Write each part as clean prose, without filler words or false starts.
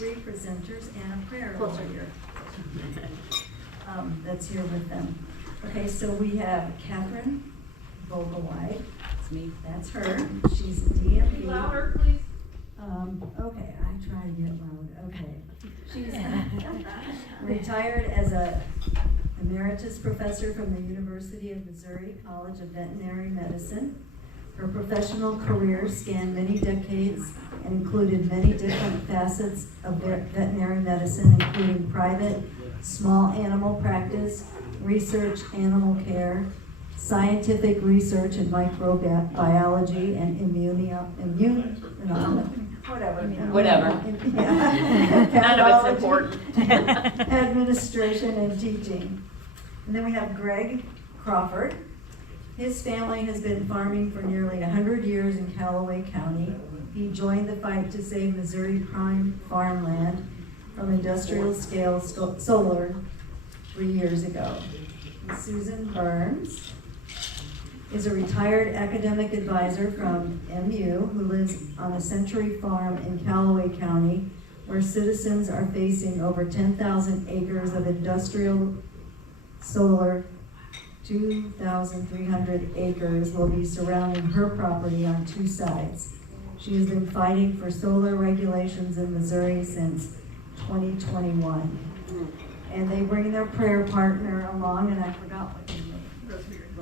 three presenters and a prayer warrior that's here with them. Okay, so we have Catherine Vogelweid. It's me. That's her. She's a DMP. Louder, please. Okay, I try to get loud. Okay. She's retired as a emeritus professor from the University of Missouri College of Veterinary Medicine. Her professional career spanned many decades and included many different facets of veterinary medicine, including private, small animal practice, research, animal care, scientific research in microbiology and Whatever. None of it's important. Administration and teaching. And then we have Greg Crawford. His family has been farming for nearly 100 years in Callaway County. He joined the fight to save Missouri prime farmland from industrial scale solar 3 years ago. And Susan Burns is a retired academic advisor from MU who lives on a Century Farm in Callaway County, where citizens are facing over 10,000 acres of industrial solar. 2,300 acres will be surrounding her property on two sides. She has been fighting for solar regulations in Missouri since 2021. And they bring their prayer partner along, and I forgot what her name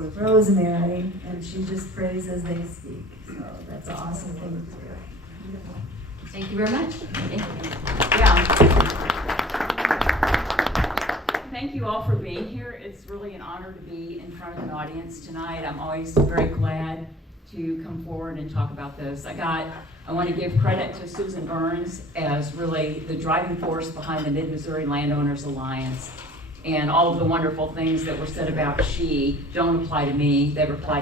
is. Rosemary, and she just prays as they speak. So that's an awesome thing to do. Thank you very much. Yeah. Thank you all for being here. It's really an honor to be in front of an audience tonight. I'm always very glad to come forward and talk about this. I want to give credit to Susan Burns as really the driving force behind the Mid-Missouri Landowners Alliance. And all of the wonderful things that were said about she don't apply to me, they apply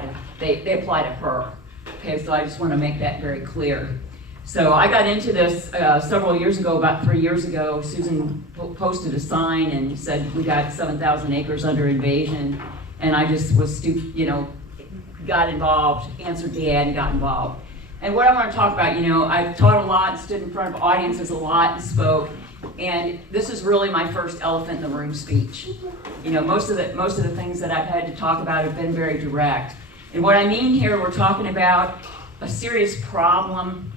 to her. Okay, so I just want to make that very clear. So I got into this several years ago, about 3 years ago. Susan posted a sign and said we got 7,000 acres under invasion, and I just was got involved, answered the ad and got involved. And what I want to talk about, I've taught a lot, stood in front of audiences a lot and spoke. And this is really my first elephant in the room speech. Most of the things that I've had to talk about have been very direct. And what I mean here, we're talking about a serious problem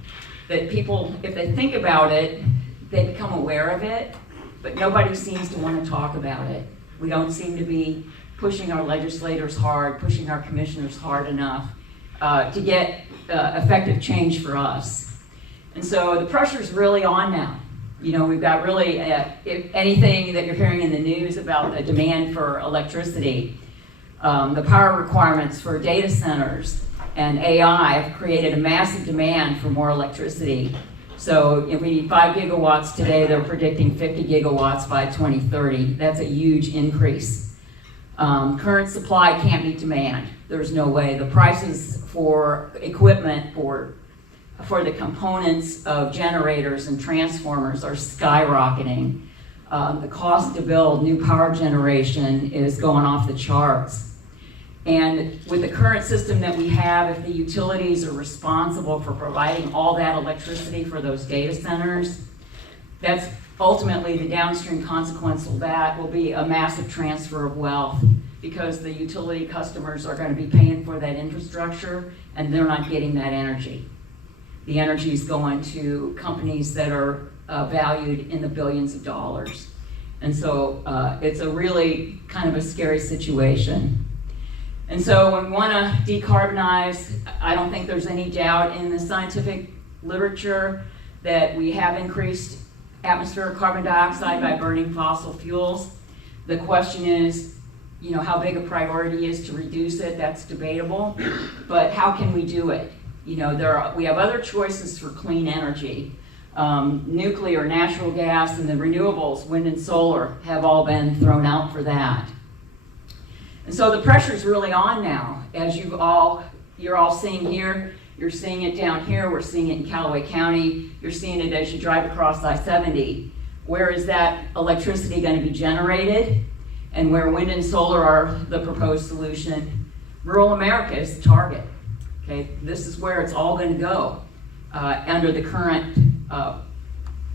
that people, if they think about it, they become aware of it, but nobody seems to want to talk about it. We don't seem to be pushing our legislators hard, pushing our commissioners hard enough to get effective change for us. And so the pressure's really on now. We've got really, if anything that you're hearing in the news about the demand for electricity, the power requirements for data centers and AI have created a massive demand for more electricity. So if we need 5 gigawatts today, they're predicting 50 gigawatts by 2030. That's a huge increase. Current supply can't meet demand. There's no way. The prices for equipment, for the components of generators and transformers are skyrocketing. The cost to build new power generation is going off the charts. And with the current system that we have, if the utilities are responsible for providing all that electricity for those data centers, that's ultimately the downstream consequence of that will be a massive transfer of wealth, because the utility customers are going to be paying for that infrastructure and they're not getting that energy. The energy is going to companies that are valued in the billions of dollars. And so it's a really kind of a scary situation. And so when we want to decarbonize, I don't think there's any doubt in the scientific literature that we have increased atmospheric carbon dioxide by burning fossil fuels. The question is, how big a priority is to reduce it. That's debatable, but how can we do it? We have other choices for clean energy. Nuclear, natural gas, and the renewables, wind and solar, have all been thrown out for that. And so the pressure's really on now, as you're all seeing here. You're seeing it down here. We're seeing it in Callaway County. You're seeing it as you drive across I-70. Where is that electricity going to be generated? And where wind and solar are the proposed solution, rural America is the target. Okay, this is where it's all going to go under the current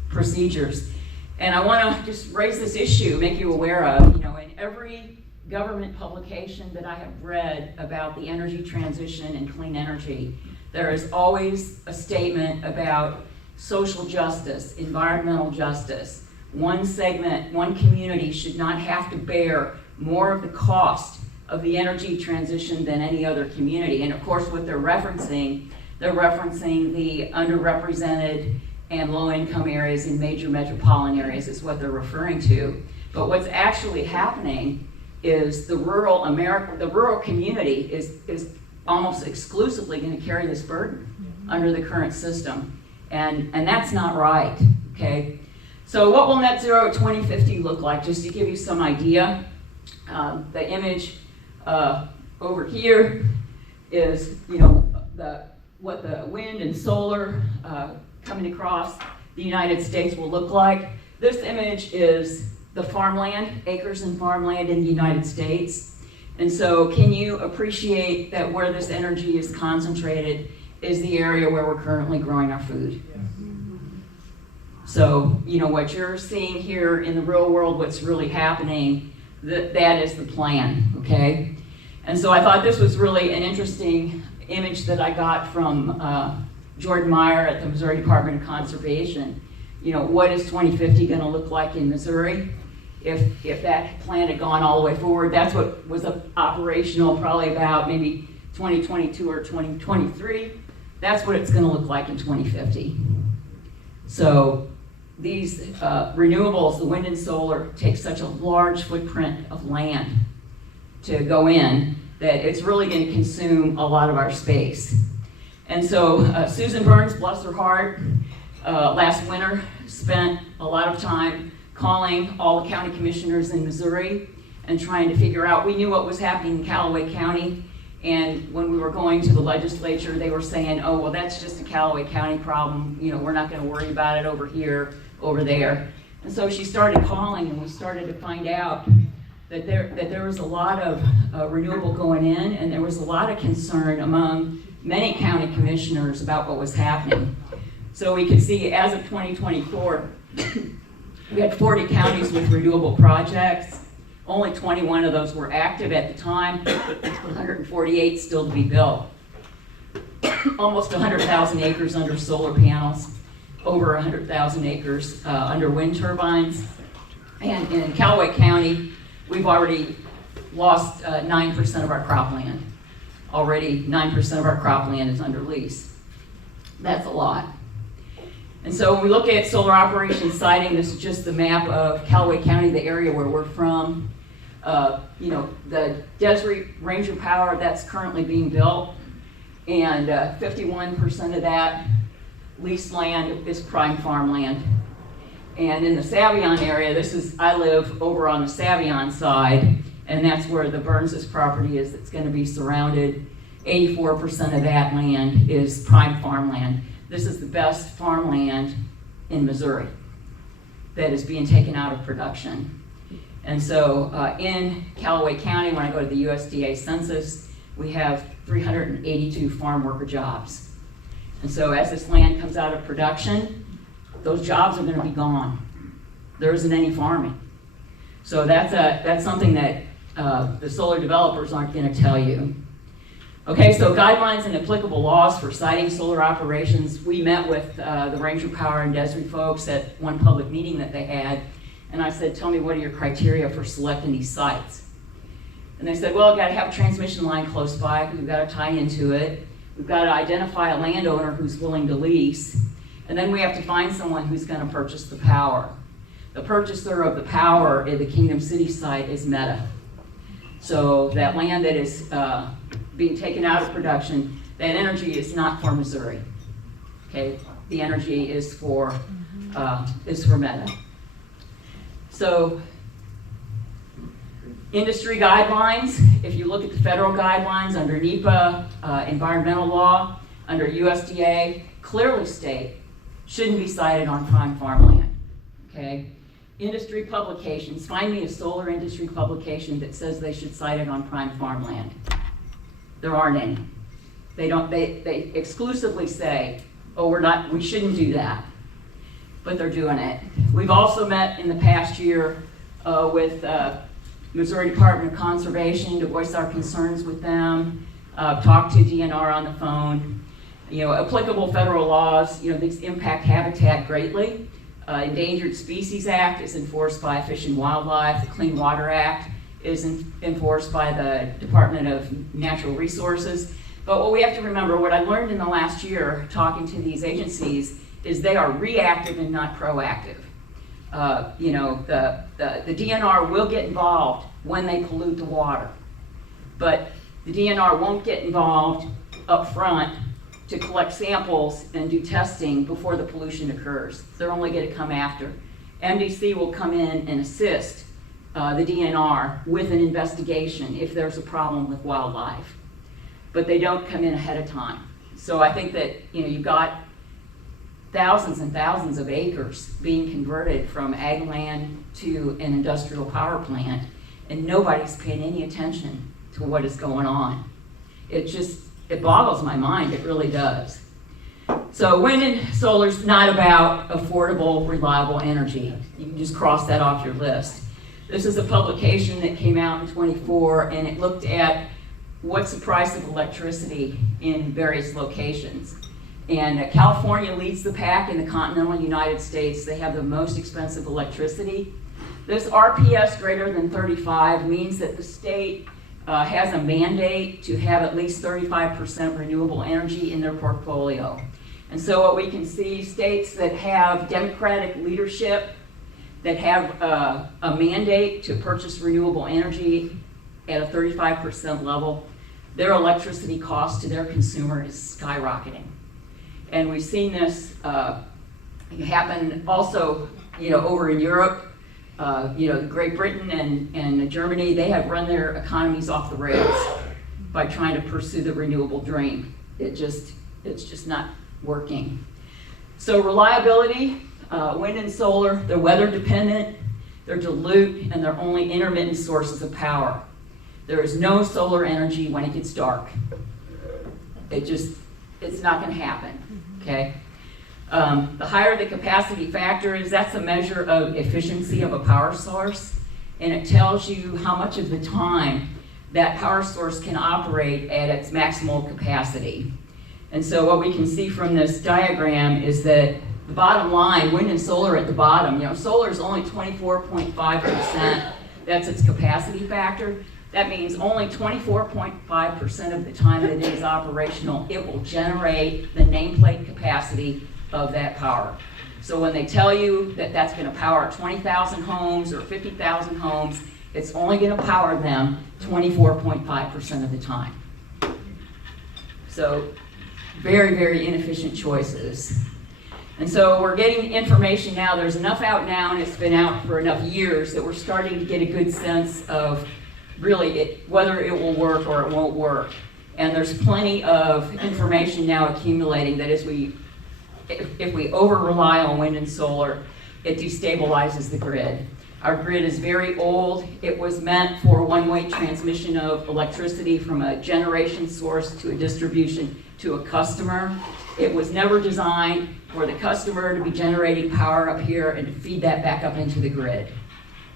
procedures. And I want to just raise this issue, make you aware of, in every government publication that I have read about the energy transition and clean energy, there is always a statement about social justice, environmental justice. One segment, one community should not have to bear more of the cost of the energy transition than any other community. And of course, what they're referencing the underrepresented and low-income areas in major metropolitan areas is what they're referring to. But what's actually happening is the rural community is almost exclusively going to carry this burden under the current system. And that's not right, okay? So what will net zero 2050 look like? Just to give you some idea, the image over here is, what the wind and solar coming across the United States will look like. This image is the farmland, acres and farmland in the United States. And so can you appreciate that where this energy is concentrated is the area where we're currently growing our food? So, what you're seeing here in the real world, what's really happening, that is the plan, okay? And so I thought this was really an interesting image that I got from Jordan Meyer at the Missouri Department of Conservation. What is 2050 going to look like in Missouri? If that plan had gone all the way forward, that's what was operational probably about maybe 2022 or 2023. That's what it's going to look like in 2050. So these renewables, the wind and solar, take such a large footprint of land to go in that it's really going to consume a lot of our space. And so Susan Burns, bless her heart, last winter spent a lot of time calling all the county commissioners in Missouri and trying to figure out, we knew what was happening in Callaway County, and when we were going to the legislature, they were saying, oh, well, that's just a Callaway County problem, we're not going to worry about it over here, over there. And so she started calling, and we started to find out that there was a lot of renewable going in, and there was a lot of concern among many county commissioners about what was happening. So we could see as of 2024, we had 40 counties with renewable projects. Only 21 of those were active at the time, 148 still to be built. Almost 100,000 acres under solar panels, over 100,000 acres under wind turbines. And in Callaway County, we've already lost 9% of our cropland. Already 9% of our cropland is under lease. That's a lot. And so when we look at solar operations siting, this is just the map of Callaway County, the area where we're from. The Desert Ranger Power, that's currently being built. And 51% of that leased land is prime farmland. And in the Savion area, I live over on the Savion side, and that's where the Burns' property is. It's going to be surrounded. 84% of that land is prime farmland. This is the best farmland in Missouri that is being taken out of production. And so in Callaway County, when I go to the USDA census, we have 382 farm worker jobs. And so as this land comes out of production, those jobs are going to be gone. There isn't any farming. So that's something that the solar developers aren't going to tell you. Okay, so guidelines and applicable laws for siting solar operations. We met with the Ranger Power and Desert folks at one public meeting that they had, and I said, tell me, what are your criteria for selecting these sites? And they said, well, we've got to have a transmission line close by, because we've got to tie into it. We've got to identify a landowner who's willing to lease, and then we have to find someone who's going to purchase the power. The purchaser of the power at the Kingdom City site is Meta. So that land that is being taken out of production, that energy is not for Missouri. Okay, the energy is for Meta. So industry guidelines, if you look at the federal guidelines under NEPA, environmental law, under USDA, clearly state shouldn't be sited on prime farmland. Okay, industry publications, find me a solar industry publication that says they should site it on prime farmland. There aren't any. They exclusively say, oh, we shouldn't do that. but they're doing it. We've also met in the past year with Missouri Department of Conservation to voice our concerns with them, talk to DNR on the phone. Applicable federal laws, these impact habitat greatly. Endangered Species Act is enforced by Fish and Wildlife. The Clean Water Act is enforced by the Department of Natural Resources. But what we have to remember, what I learned in the last year talking to these agencies, is they are reactive and not proactive. The DNR will get involved when they pollute the water, but the DNR won't get involved up front to collect samples and do testing before the pollution occurs. They're only going to come after. MDC will come in and assist the DNR with an investigation if there's a problem with wildlife, but they don't come in ahead of time. So I think that you've got thousands and thousands of acres being converted from ag land to an industrial power plant, and nobody's paying any attention to what is going on. It boggles my mind, it really does. So wind and solar is not about affordable, reliable energy. You can just cross that off your list. This is a publication that came out in '24, and it looked at what's the price of electricity in various locations. And California leads the pack in the continental United States. They have the most expensive electricity. This RPS greater than 35 means that the state has a mandate to have at least 35% renewable energy in their portfolio. And so what we can see, states that have Democratic leadership, that have a mandate to purchase renewable energy at a 35% level, their electricity cost to their consumer is skyrocketing. And we've seen this happen also, over in Europe. Great Britain and Germany, they have run their economies off the rails by trying to pursue the renewable dream. It's just not working. So reliability, wind and solar, they're weather dependent, they're dilute, and they're only intermittent sources of power. There is no solar energy when it gets dark. It's not going to happen, okay? The higher the capacity factor is, that's a measure of efficiency of a power source, and it tells you how much of the time that power source can operate at its maximal capacity. And so what we can see from this diagram is that the bottom line, wind and solar at the bottom, solar is only 24.5%, that's its capacity factor. That means only 24.5% of the time that it is operational, it will generate the nameplate capacity of that power. So when they tell you that that's going to power 20,000 homes or 50,000 homes, it's only going to power them 24.5% of the time. So very, very inefficient choices. And so we're getting information now, there's enough out now, and it's been out for enough years that we're starting to get a good sense of really whether it will work or it won't work. And there's plenty of information now accumulating that if we over-rely on wind and solar, it destabilizes the grid. Our grid is very old. It was meant for one-way transmission of electricity from a generation source to a distribution to a customer. It was never designed for the customer to be generating power up here and to feed that back up into the grid.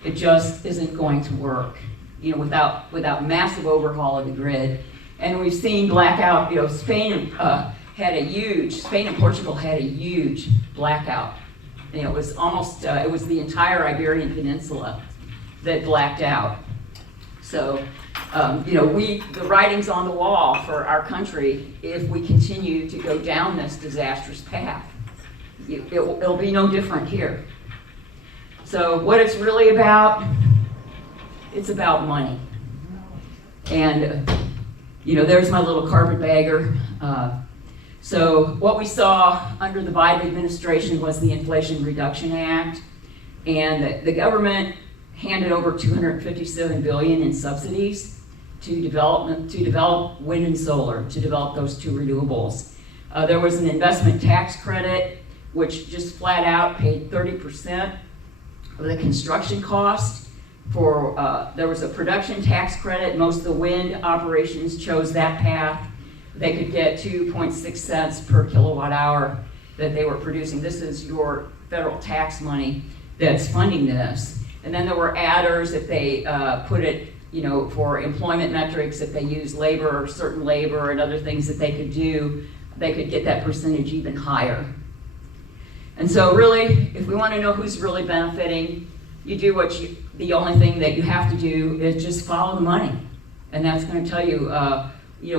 It just isn't going to work, without massive overhaul of the grid. And we've seen blackout, Spain and Portugal had a huge blackout. It was it was the entire Iberian Peninsula that blacked out. So, the writing's on the wall for our country if we continue to go down this disastrous path. It'll be no different here. So what it's really about, it's about money. And, there's my little carpetbagger. So what we saw under the Biden administration was the Inflation Reduction Act, and the government handed over $257 billion in subsidies to develop wind and solar, to develop those two renewables. There was an investment tax credit, which just flat out paid 30% of the construction cost. There was a production tax credit. Most of the wind operations chose that path. They could get 2.6 cents per kilowatt hour that they were producing. This is your federal tax money that's funding this. And then there were adders if they put it, for employment metrics, if they use labor, certain labor and other things that they could do, they could get that percentage even higher. And so really, if we want to know who's really benefiting, you do the only thing that you have to do is just follow the money. And that's going to tell you,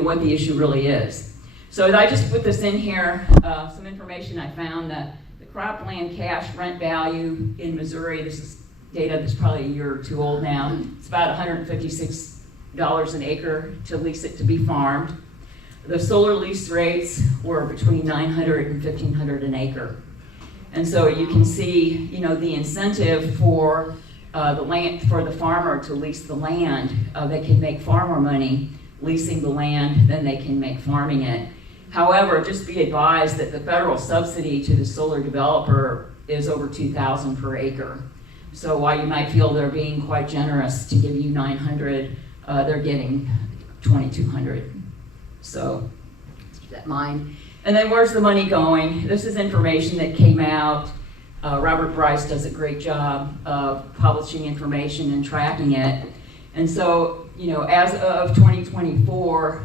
what the issue really is. So I just put this in here, some information I found that the cropland cash rent value in Missouri, this is data that's probably a year or two old now, it's about $156 an acre to lease it to be farmed. The solar lease rates were between $900 and $1,500 an acre. And so you can see, the incentive for the land, for the farmer to lease the land, they can make far more money leasing the land than they can make farming it. However, just be advised that the federal subsidy to the solar developer is over $2,000 per acre. So while you might feel they're being quite generous to give you $900, they're getting $2,200. So keep that in mind. And then where's the money going? This is information that came out. Robert Bryce does a great job of publishing information and tracking it. And so, as of 2024,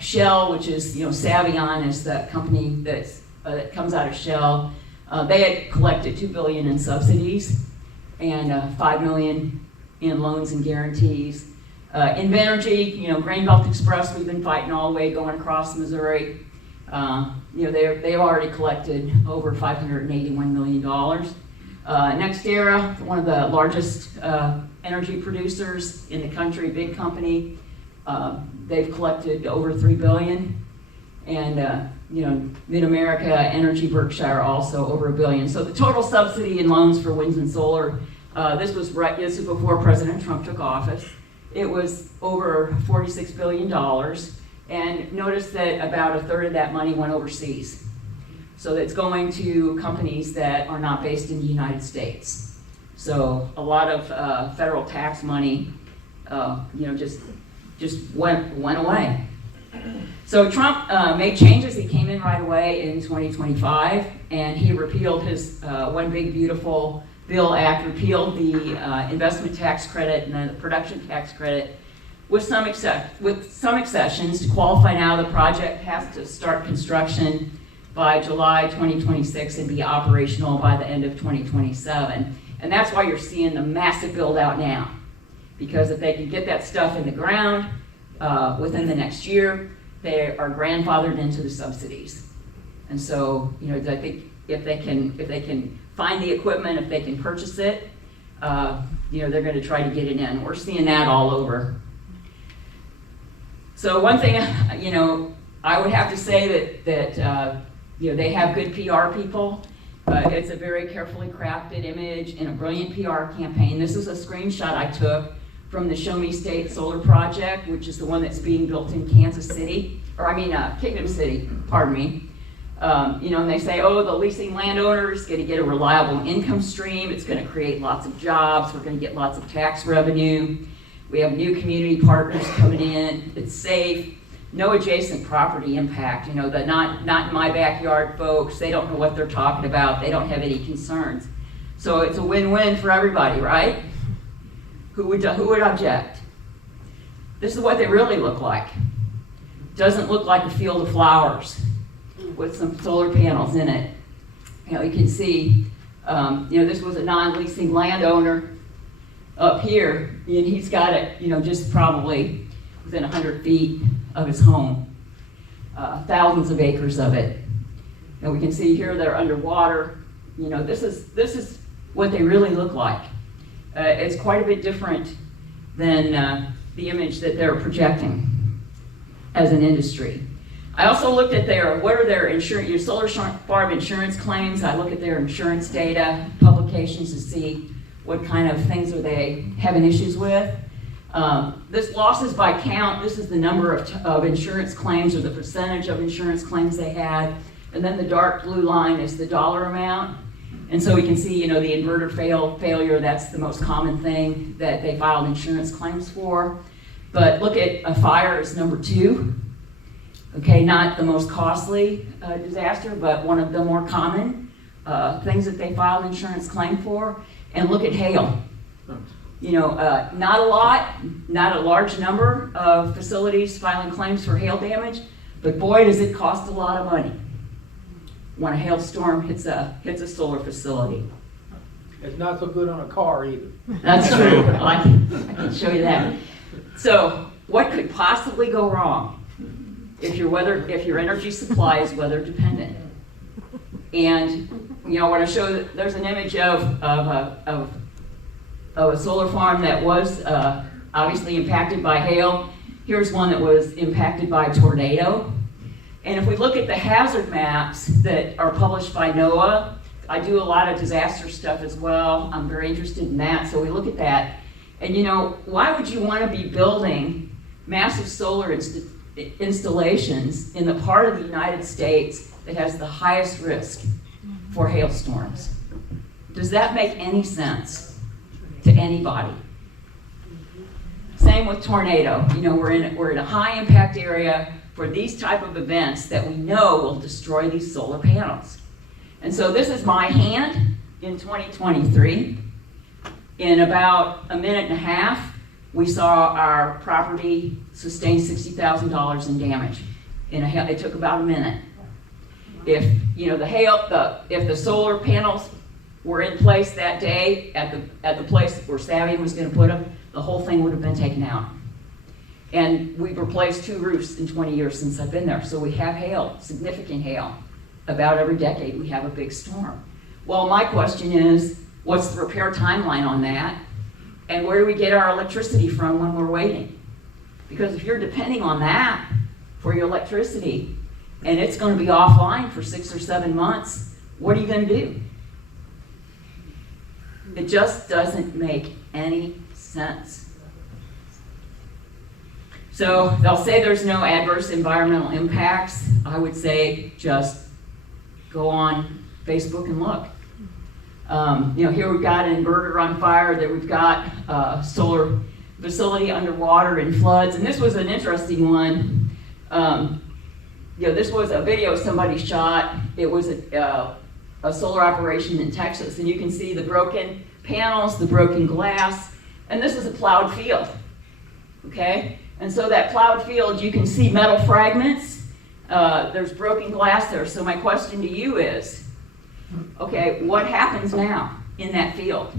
Shell, which is, Savion is the company that comes out of Shell, they had collected $2 billion in subsidies and $5 million in loans and guarantees. Invenergy, Grain Belt Express, we've been fighting all the way going across Missouri. They've already collected over $581 million. NextEra, one of the largest energy producers in the country, big company, they've collected over $3 billion. And Mid-America, Energy Berkshire also over $1 billion. So the total subsidy in loans for winds and solar, this was before President Trump took office. It was over $46 billion. And notice that about a third of that money went overseas. So it's going to companies that are not based in the United States. So a lot of federal tax money, just went away. So Trump made changes. He came in right away in 2025, and he repealed his One Big Beautiful Bill Act, repealed the investment tax credit and then the production tax credit, with some exceptions. To qualify now, the project has to start construction by July 2026 and be operational by the end of 2027. And that's why you're seeing the massive build out now. Because if they can get that stuff in the ground within the next year, they are grandfathered into the subsidies. And so, I think if they can find the equipment, if they can purchase it, they're going to try to get it in. We're seeing that all over. So one thing, I would have to say that they have good PR people. It's a very carefully crafted image and a brilliant PR campaign. This is a screenshot I took from the Show Me State Solar Project, which is the one that's being built in Kingdom City, pardon me. And they say, the leasing landowner is going to get a reliable income stream. It's going to create lots of jobs. We're going to get lots of tax revenue. We have new community partners coming in. It's safe. No adjacent property impact. The not in my backyard folks, they don't know what they're talking about. They don't have any concerns. So it's a win-win for everybody, right? Who would object? This is what they really look like. Doesn't look like a field of flowers with some solar panels in it. You can see, this was a non-leasing landowner up here, and he's got it, just probably within 100 feet of his home. Thousands of acres of it. And we can see here they're underwater. This is what they really look like. It's quite a bit different than the image that they're projecting as an industry. I also looked at what are their your solar farm insurance claims. I look at their insurance data, publications to see what kind of things are they having issues with. This losses by count, this is the number of insurance claims or the percentage of insurance claims they had. And then the dark blue line is the dollar amount. And so we can see, the inverter failure, that's the most common thing that they filed insurance claims for. But look at a fire is number 2. Okay, not the most costly disaster, but one of the more common. things that they filed insurance claim for, and look at hail. You know, not a large number of facilities filing claims for hail damage, but boy, does it cost a lot of money when a hailstorm hits a solar facility. It's not so good on a car either. That's true. I can show you that. So, what could possibly go wrong if your energy supply is weather dependent? And you know, when I show, there's an image of a solar farm that was obviously impacted by hail. Here's one that was impacted by a tornado. And if we look at the hazard maps that are published by NOAA, I do a lot of disaster stuff as well. I'm very interested in that, so we look at that. And you know, why would you want to be building massive solar installations in the part of the United States that has the highest risk for hailstorms? Does that make any sense to anybody? Same with tornado. You know, we're in a high impact area for these type of events that we know will destroy these solar panels. And so this is my hand in 2023. In about a minute and a half, we saw our property sustain $60,000 in damage. It took about a minute. If you know if the solar panels were in place that day at the place where Savian was going to put them, the whole thing would have been taken out. And we've replaced 2 roofs in 20 years since I've been there. So we have hail, significant hail. About every decade we have a big storm. Well, my question is, what's the repair timeline on that? And where do we get our electricity from when we're waiting? Because if you're depending on that for your electricity, and it's going to be offline for 6 or 7 months, what are you going to do? It just doesn't make any sense. So they'll say there's no adverse environmental impacts. I would say just go on Facebook and look. You know, here we've got an inverter on fire, that we've got a solar facility underwater in floods, and this was an interesting one. You know, this was a video somebody shot. It was a solar operation in Texas, and you can see the broken panels, the broken glass, and this is a plowed field, okay? And so that plowed field, you can see metal fragments, there's broken glass there. So my question to you is, okay, what happens now in that field?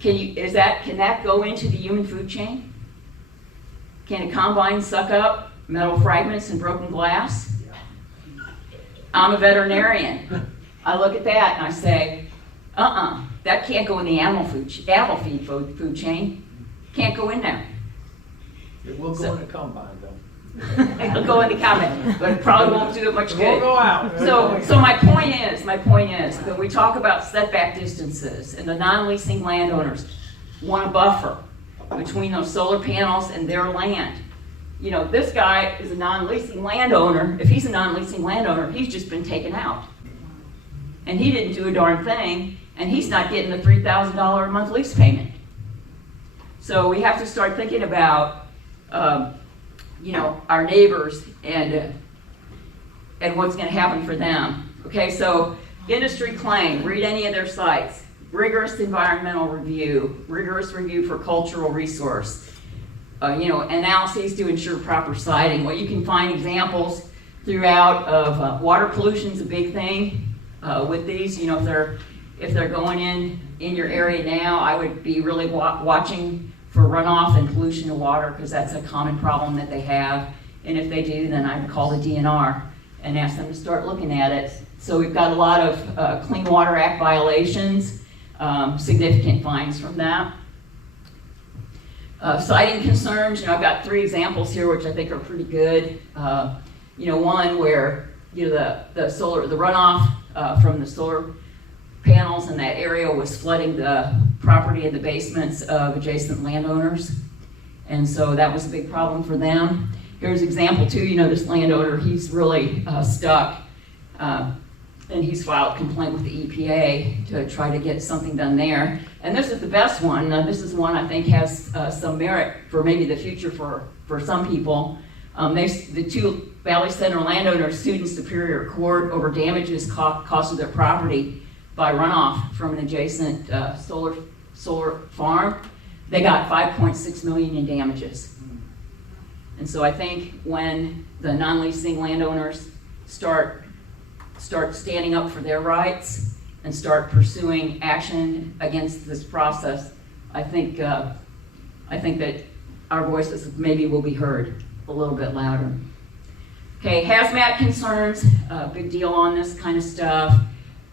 Can that go into the human food chain? Can a combine suck up metal fragments and broken glass? I'm a veterinarian. I look at that and I say, that can't go in the animal feed food chain. Can't go in there. It will go in the combine though. It'll go in the combine, but it probably won't do it much It good. won't go out. So my point is, when we talk about setback distances, and the non-leasing landowners want a buffer between those solar panels and their land. You know, this guy is a non-leasing landowner. If he's a non-leasing landowner, he's just been taken out. And he didn't do a darn thing, and he's not getting the $3,000 a month lease payment. So we have to start thinking about you know, our neighbors and what's going to happen for them. Okay, so industry claim, read any of their sites. Rigorous environmental review, rigorous review for cultural resource. You know, analyses to ensure proper siting. Well, you can find examples throughout of water pollution is a big thing with these. You know, if they're going in your area now, I would be really watching for runoff and pollution of water, because that's a common problem that they have. And if they do, then I'd call the DNR and ask them to start looking at it. So we've got a lot of Clean Water Act violations, significant fines from that. Siting concerns, you know, I've got 3 examples here which I think are pretty good. You know, one where, you know, the runoff from the solar panels in that area was flooding the property in the basements of adjacent landowners. And so that was a big problem for them. Here's example 2, you know, this landowner, he's really stuck. And he's filed a complaint with the EPA to try to get something done there. And this is the best one. This is one I think has some merit for maybe the future for some people. The 2 Valley Center landowners sued in Superior Court over damages caused to their property by runoff from an adjacent solar farm. They got $5.6 million in damages. And so I think when the non-leasing landowners start standing up for their rights and start pursuing action against this process, I think that our voices maybe will be heard a little bit louder. Okay, hazmat concerns, big deal on this kind of stuff.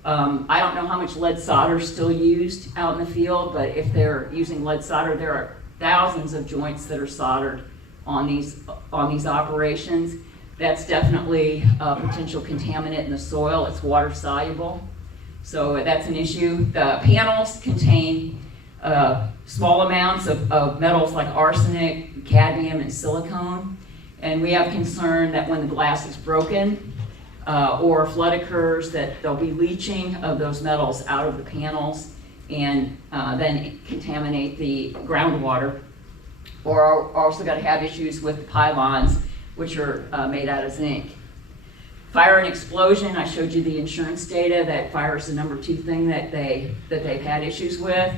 I don't know how much lead solder is still used out in the field, but if they're using lead solder, there are thousands of joints that are soldered on these operations. That's definitely a potential contaminant in the soil. It's water soluble, so that's an issue. The panels contain small amounts of metals like arsenic, cadmium, and silicone. And we have concern that when the glass is broken or a flood occurs, that there'll be leaching of those metals out of the panels and then contaminate the groundwater. Or also got to have issues with the pylons, which are made out of zinc. Fire and explosion, I showed you the insurance data that fire is the #2 thing that they've had issues with.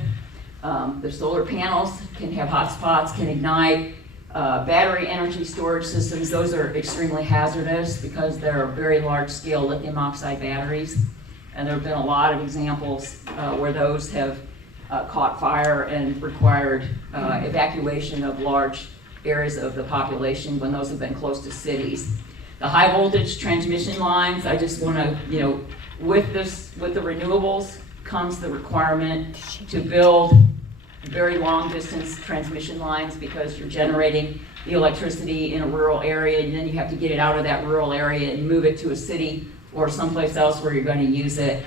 The solar panels can have hot spots, can ignite. Battery energy storage systems, those are extremely hazardous because they're very large-scale lithium oxide batteries. And there have been a lot of examples where those have caught fire and required evacuation of large areas of the population when those have been close to cities. The high voltage transmission lines, I just want to, with the renewables comes the requirement to build very long distance transmission lines because you're generating the electricity in a rural area and then you have to get it out of that rural area and move it to a city or someplace else where you're going to use it.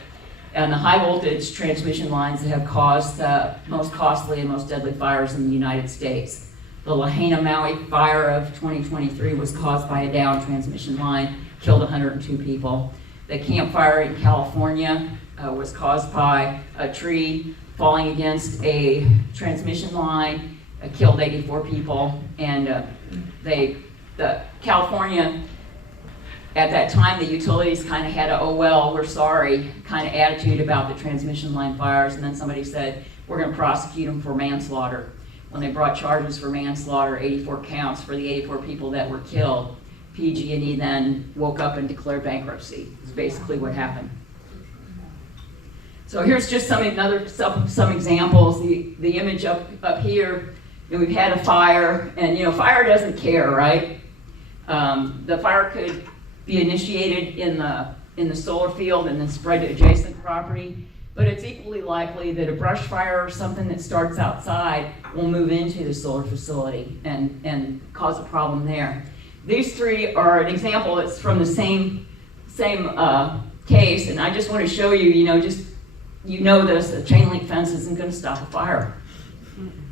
And the high voltage transmission lines have caused the most costly and most deadly fires in the United States. The Lahaina Maui fire of 2023 was caused by a down transmission line, killed 102 people. The Camp Fire in California was caused by a tree falling against a transmission line, killed 84 people, and California, at that time, the utilities kind of had a, oh well, we're sorry, kind of attitude about the transmission line fires, and then somebody said, we're going to prosecute them for manslaughter. When they brought charges for manslaughter, 84 counts for the 84 people that were killed, PG&E then woke up and declared bankruptcy. It's basically what happened. So here's just some examples. The image up here, we've had a fire, and fire doesn't care, right? The fire could be initiated in the solar field and then spread to adjacent property, but it's equally likely that a brush fire or something that starts outside will move into the solar facility and cause a problem there. These three are an example. It's from the same case, and I just want to show you, this, the chain link fence isn't going to stop a fire.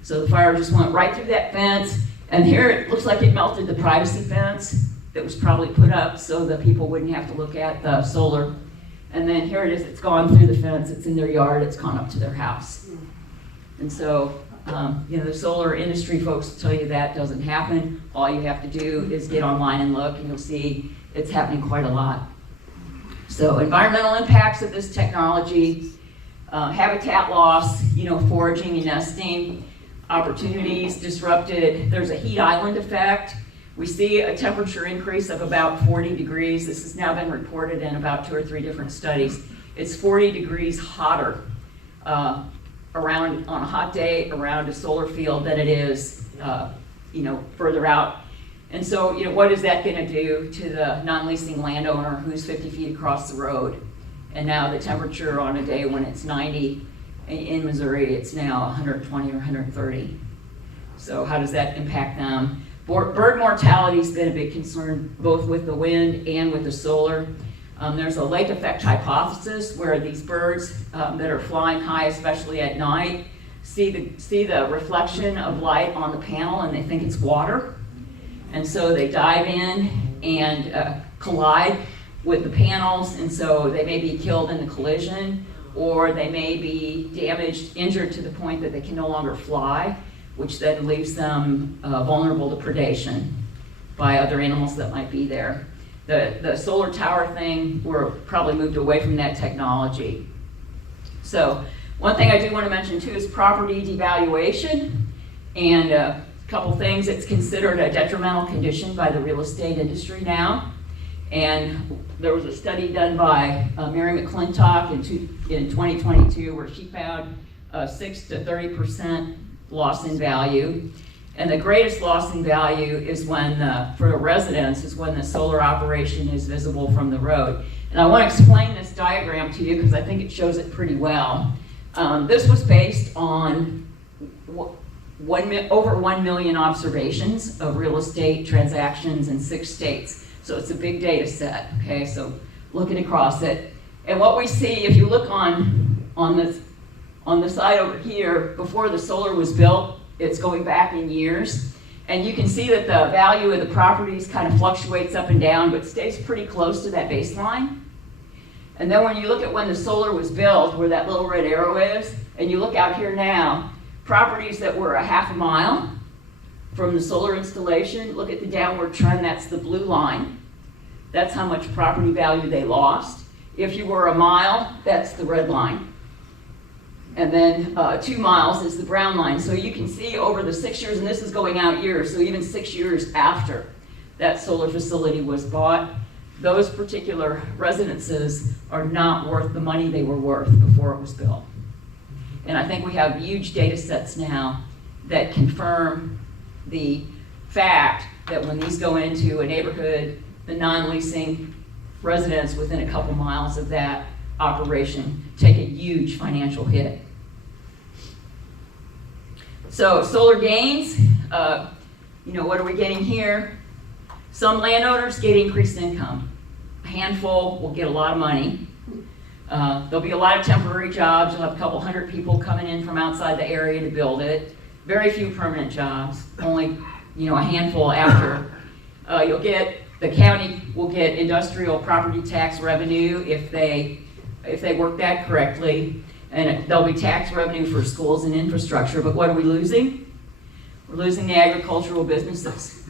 So the fire just went right through that fence, and here it looks like it melted the privacy fence that was probably put up so that people wouldn't have to look at the solar. And then here it is, it's gone through the fence, it's in their yard, it's gone up to their house. And so, the solar industry folks tell you that doesn't happen. All you have to do is get online and look, and you'll see it's happening quite a lot. So environmental impacts of this technology, habitat loss, foraging and nesting, opportunities disrupted. There's a heat island effect. We see a temperature increase of about 40 degrees. This has now been reported in about 2 or 3 different studies. It's 40 degrees hotter around on a hot day around a solar field than it is, further out. And so, what is that going to do to the non-leasing landowner who's 50 feet across the road? And now the temperature on a day when it's 90 in Missouri, it's now 120 or 130. So how does that impact them? Bird mortality has been a big concern, both with the wind and with the solar. There's a lake effect hypothesis where these birds that are flying high, especially at night, see the reflection of light on the panel and they think it's water. And so they dive in and collide with the panels, and so they may be killed in the collision, or they may be damaged, injured to the point that they can no longer fly, which then leaves them vulnerable to predation by other animals that might be there. the solar tower thing, we're probably moved away from that technology. So one thing I do want to mention too is property devaluation, and a couple things. It's considered a detrimental condition by the real estate industry now. And there was a study done by Mary McClintock in 2022 where she found 6 to 30% loss in value. And the greatest loss in value is when, for the residents, is when the solar operation is visible from the road. And I want to explain this diagram to you because I think it shows it pretty well. This was based on over 1 million observations of real estate transactions in 6 states. So it's a big data set, okay? So looking across it. And what we see, if you look on the side over here, before the solar was built, it's going back in years. And you can see that the value of the properties kind of fluctuates up and down, but stays pretty close to that baseline. And then when you look at when the solar was built, where that little red arrow is, and you look out here now, properties that were a half a mile from the solar installation, look at the downward trend, that's the blue line. That's how much property value they lost. If you were a mile, that's the red line. And then 2 miles is the brown line. So you can see over the 6 years, and this is going out years, so even 6 years after that solar facility was bought, those particular residences are not worth the money they were worth before it was built. And I think we have huge data sets now that confirm the fact that when these go into a neighborhood, the non-leasing residents within a couple miles of that operation take a huge financial hit. So solar gains, what are we getting here? Some landowners get increased income. A handful will get a lot of money. There'll be a lot of temporary jobs. You'll have a couple hundred people coming in from outside the area to build it. Very few permanent jobs, only a handful after. The county will get industrial property tax revenue if they work that correctly, and there'll be tax revenue for schools and infrastructure. But what are we losing? We're losing the agricultural businesses.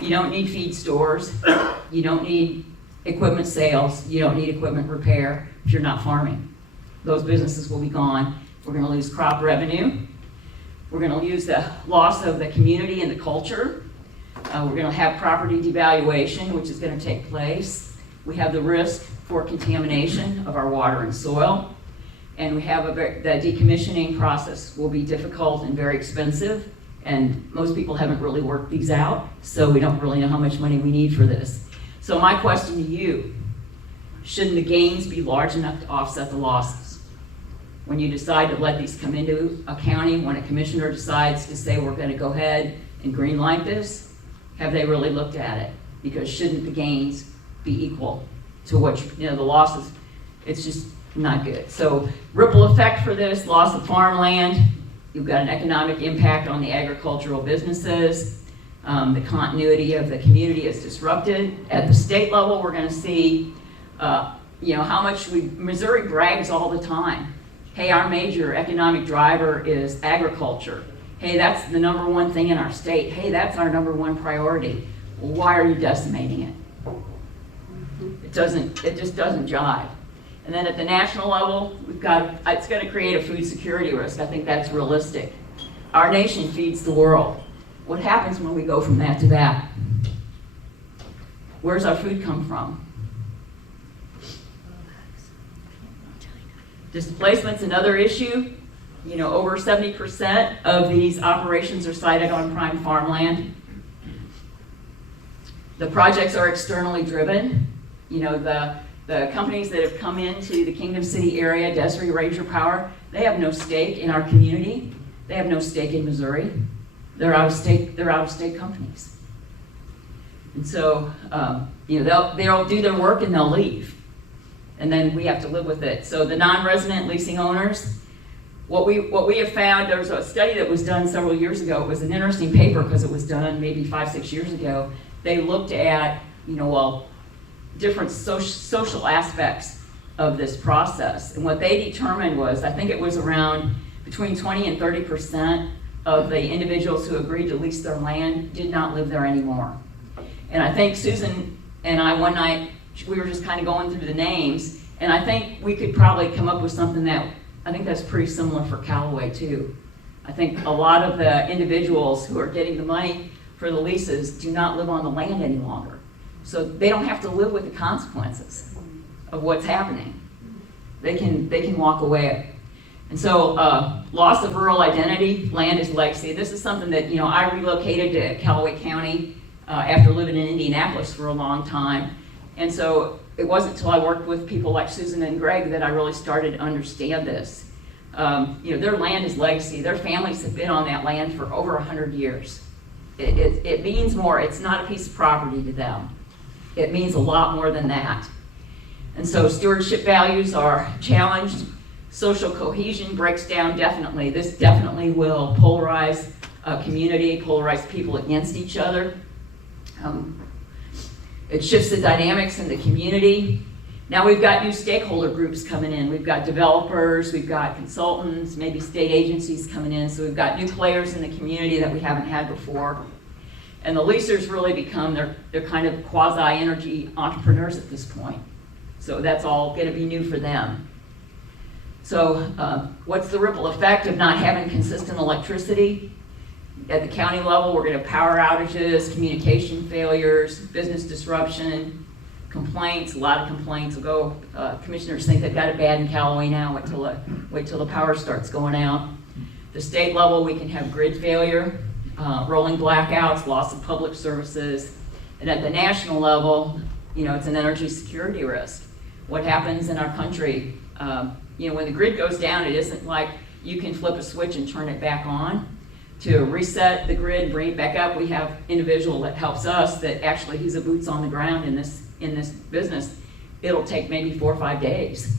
You don't need feed stores. You don't need equipment sales. You don't need equipment repair if you're not farming. Those businesses will be gone. We're going to lose crop revenue. We're going to lose the loss of the community and the culture. We're going to have property devaluation, which is going to take place. We have the risk for contamination of our water and soil. And we have the decommissioning process will be difficult and very expensive. And most people haven't really worked these out, so we don't really know how much money we need for this. So my question to you, shouldn't the gains be large enough to offset the losses? When you decide to let these come into a county, when a commissioner decides to say we're going to go ahead and green light this, have they really looked at it? Because shouldn't the gains be equal to what the losses? It's just not good. So ripple effect for this, loss of farmland. You've got an economic impact on the agricultural businesses. The continuity of the community is disrupted. At the state level, we're going to see, how much Missouri brags all the time. Hey, our major economic driver is agriculture. Hey, that's the number one thing in our state. Hey, that's our number one priority. Well, why are you decimating it? It just doesn't jive. And then at the national level, it's going to create a food security risk. I think that's realistic. Our nation feeds the world. What happens when we go from that to that? Where's our food come from? Displacement's another issue. Over 70% of these operations are sited on prime farmland. The projects are externally driven. The companies that have come into the Kingdom City area, Desiree Ranger Power, they have no stake in our community. They have no stake in Missouri. They're out of state companies. And so, they'll do their work and they'll leave. And then we have to live with it. So the non-resident leasing owners, what we have found, there was a study that was done several years ago. It was an interesting paper because it was done maybe 5-6 years ago. They looked at, different social aspects of this process. And what they determined was, I think it was around between 20 and 30% of the individuals who agreed to lease their land did not live there anymore. And I think Susan And one night, we were just kind of going through the names, and I think we could probably come up with something I think that's pretty similar for Callaway too. I think a lot of the individuals who are getting the money for the leases do not live on the land any longer. So they don't have to live with the consequences of what's happening. They can walk away. And so loss of rural identity, land is legacy. This is something that, I relocated to Callaway County after living in Indianapolis for a long time. And so it wasn't until I worked with people like Susan and Greg that I really started to understand this. Their land is legacy. Their families have been on that land for over 100 years. It means more. It's not a piece of property to them. It means a lot more than that. And so stewardship values are challenged. Social cohesion breaks down definitely. This definitely will polarize a community, polarize people against each other. It shifts the dynamics in the community. Now we've got new stakeholder groups coming in. We've got developers, we've got consultants, maybe state agencies coming in. So we've got new players in the community that we haven't had before. And the leasers really become, they're kind of quasi-energy entrepreneurs at this point. So that's all going to be new for them. So what's the ripple effect of not having consistent electricity? At the county level, we're going to have power outages, communication failures, business disruption, complaints, a lot of complaints. Commissioners think they've got it bad in Callaway now. Wait till the power starts going out. The state level, we can have grid failure, rolling blackouts, loss of public services. And at the national level, it's an energy security risk. What happens in our country? When the grid goes down, it isn't like you can flip a switch and turn it back on. To reset the grid and bring it back up, we have an individual that helps us that actually he's a boots on the ground in this business. It'll take maybe 4 or 5 days.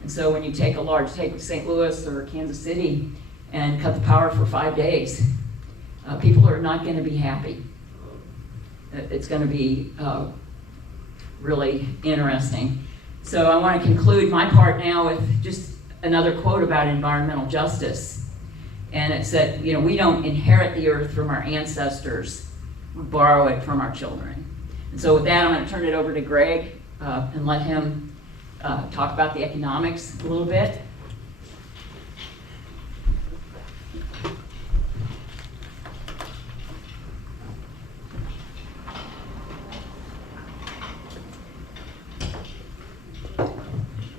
And so when you take St. Louis or Kansas City and cut the power for 5 days, people are not going to be happy. It's going to be really interesting. So I want to conclude my part now with just another quote about environmental justice. And it's that, we don't inherit the earth from our ancestors, we borrow it from our children. And so with that, I'm going to turn it over to Greg and let him talk about the economics a little bit.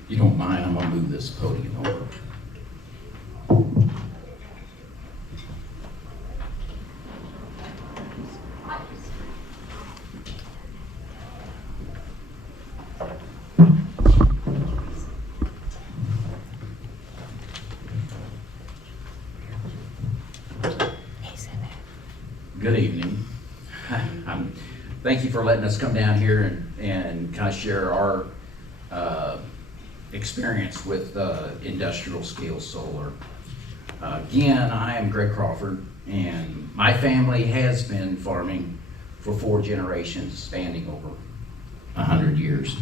If you don't mind, I'm going to move this podium over. Good evening. Thank you for letting us come down here and kind of share our experience with industrial scale solar. Again, I am Greg Crawford, and my family has been farming for 4 generations, spanning over 100 years.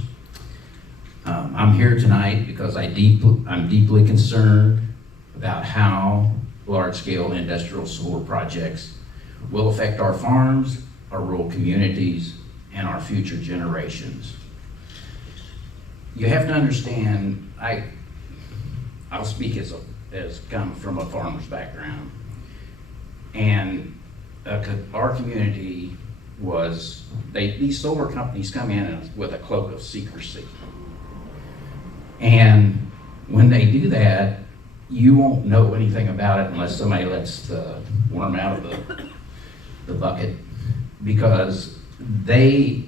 I'm here tonight because I'm deeply concerned about how large-scale industrial solar projects will affect our farms, our rural communities, and our future generations. You have to understand, I'll speak as come from a farmer's background, and our community these solar companies come in with a cloak of secrecy. And when they do that, you won't know anything about it unless somebody lets the worm out of the bucket, because they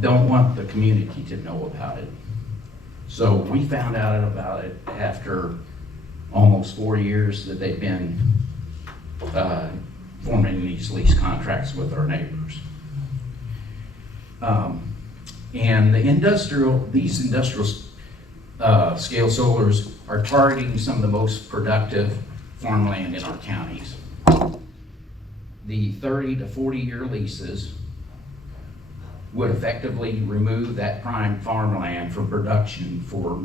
don't want the community to know about it. So we found out about it after almost 4 years that they've been forming these lease contracts with our neighbors. And these industrial scale solars are targeting some of the most productive farmland in our counties. The 30 to 40-year leases would effectively remove that prime farmland from production for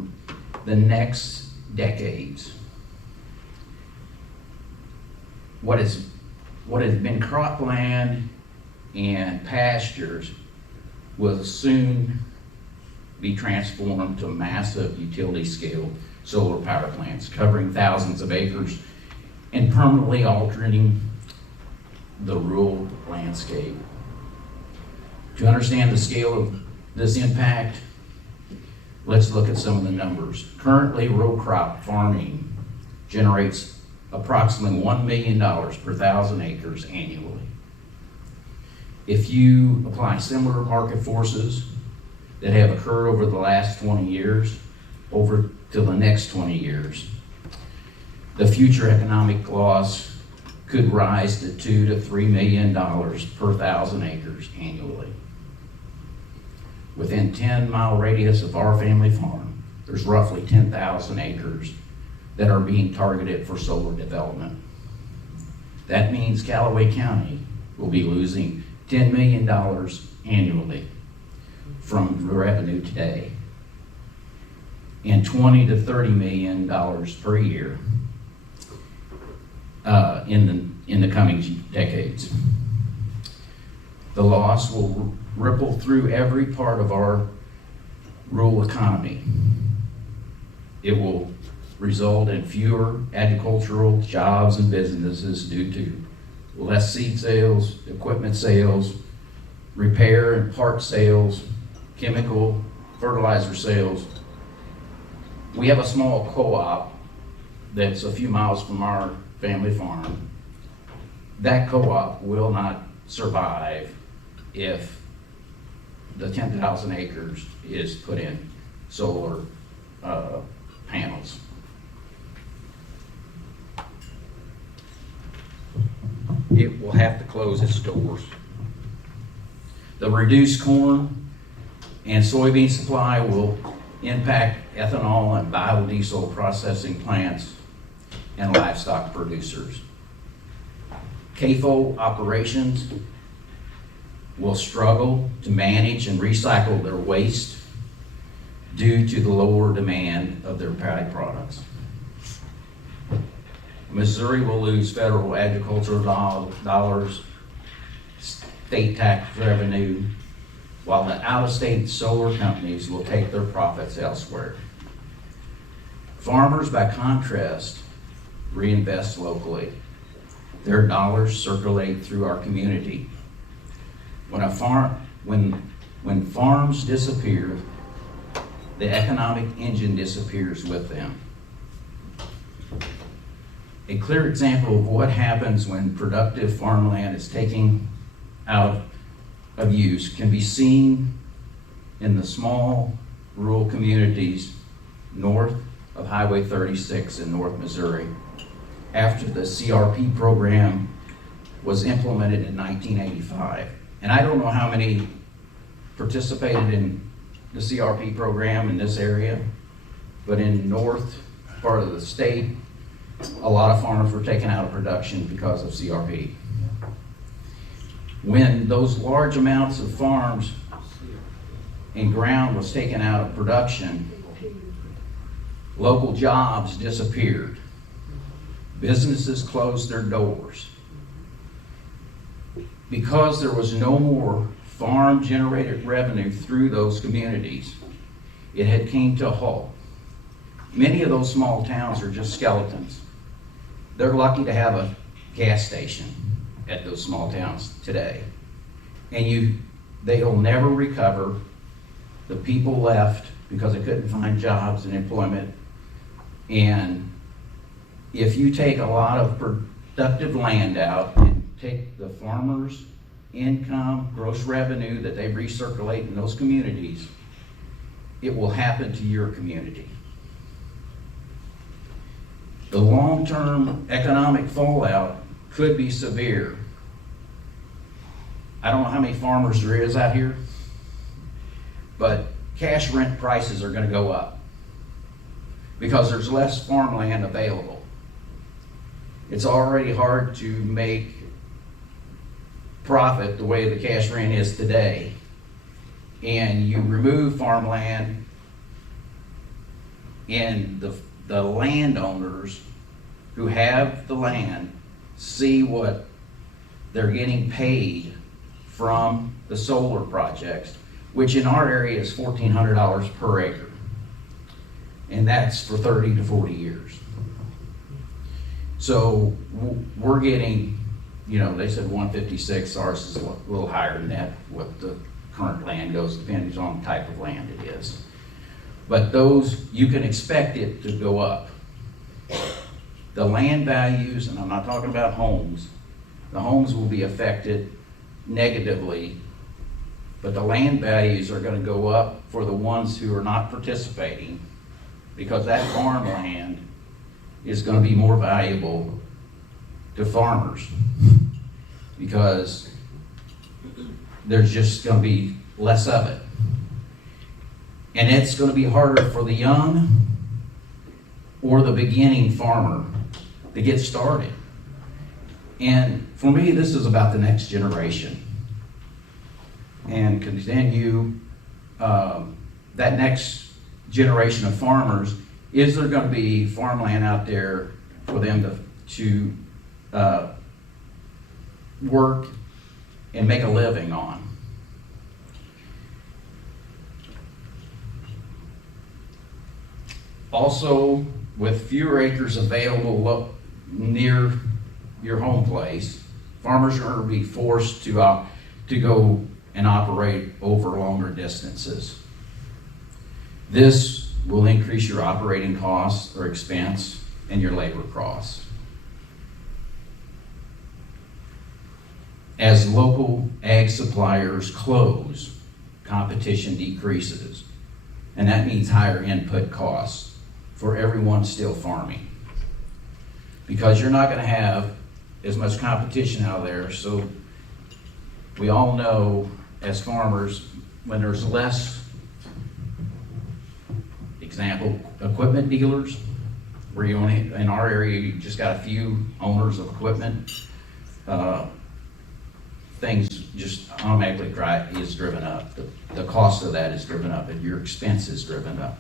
the next decades. What has been cropland and pastures will soon be transformed to massive utility-scale solar power plants covering thousands of acres and permanently altering the rural landscape. To understand the scale of this impact, let's look at some of the numbers. Currently, row crop farming generates approximately $1 million per 1,000 acres annually. If you apply similar market forces that have occurred over the last 20 years, over to the next 20 years, the future economic loss could rise to $2 to $3 million per 1,000 acres annually. Within 10-mile radius of our family farm, there's roughly 10,000 acres that are being targeted for solar development. That means Callaway County will be losing $10 million annually from revenue today, and $20 to $30 million per year in the coming decades. The loss will ripple through every part of our rural economy. It will result in fewer agricultural jobs and businesses due to less seed sales, equipment sales, repair and part sales, chemical, fertilizer sales. We have a small co-op that's a few miles from our family farm. That co-op will not survive if the 10,000 acres is put in solar panels. It will have to close its doors. The reduced corn and soybean supply will impact ethanol and biodiesel processing plants and livestock producers. CAFO operations will struggle to manage and recycle their waste due to the lower demand of their byproducts. Missouri will lose federal agricultural dollars, state tax revenue, while the out-of-state solar companies will take their profits elsewhere. Farmers, by contrast, reinvest locally. Their dollars circulate through our community. When farms disappear, the economic engine disappears with them. A clear example of what happens when productive farmland is taken out of use can be seen in the small rural communities north of Highway 36 in North Missouri after the CRP program was implemented in 1985. And I don't know how many participated in the CRP program in this area, but in north part of the state, a lot of farms were taken out of production because of CRP. When those large amounts of farms and ground was taken out of production, local jobs disappeared. Businesses closed their doors. Because there was no more farm-generated revenue through those communities, it had came to a halt. Many of those small towns are just skeletons. They're lucky to have a gas station at those small towns today. And they'll never recover. The people left because they couldn't find jobs and employment. And if you take a lot of productive land out and take the farmers' income, gross revenue that they recirculate in those communities, it will happen to your community. The long-term economic fallout could be severe. I don't know how many farmers there is out here, but cash rent prices are going to go up because there's less farmland available. It's already hard to make profit the way the cash rent is today, and you remove farmland, and the landowners who have the land see what they're getting paid from the solar projects which in our area is $1,400 per acre. And that's for 30 to 40 years. So we're getting, you know, they said 156, ours is a little higher than that, what the current land goes, depending on the type of land it is. But those, you can expect it to go up. The land values, and I'm not talking about homes, the homes will be affected negatively, but the land values are gonna go up for the ones who are not participating, because that farmland is gonna be more valuable to farmers, because there's just gonna be less of it. And it's gonna be harder for the young or the beginning farmer to get started. And for me, this is about the next generation. And continue that next generation of farmers. Is there gonna be farmland out there for them to work and make a living on? Also, with fewer acres available near your home place, farmers are going to be forced to go and operate over longer distances. This will increase your operating costs or expense and your labor costs. As local ag suppliers close, competition decreases, and that means higher input costs for everyone still farming. Because you're not gonna have as much competition out there, so we all know as farmers, when there's less, example, equipment dealers, where you only, in our area, you just got a few owners of equipment, things just automatically is driven up. The cost of that is driven up, and your expense is driven up.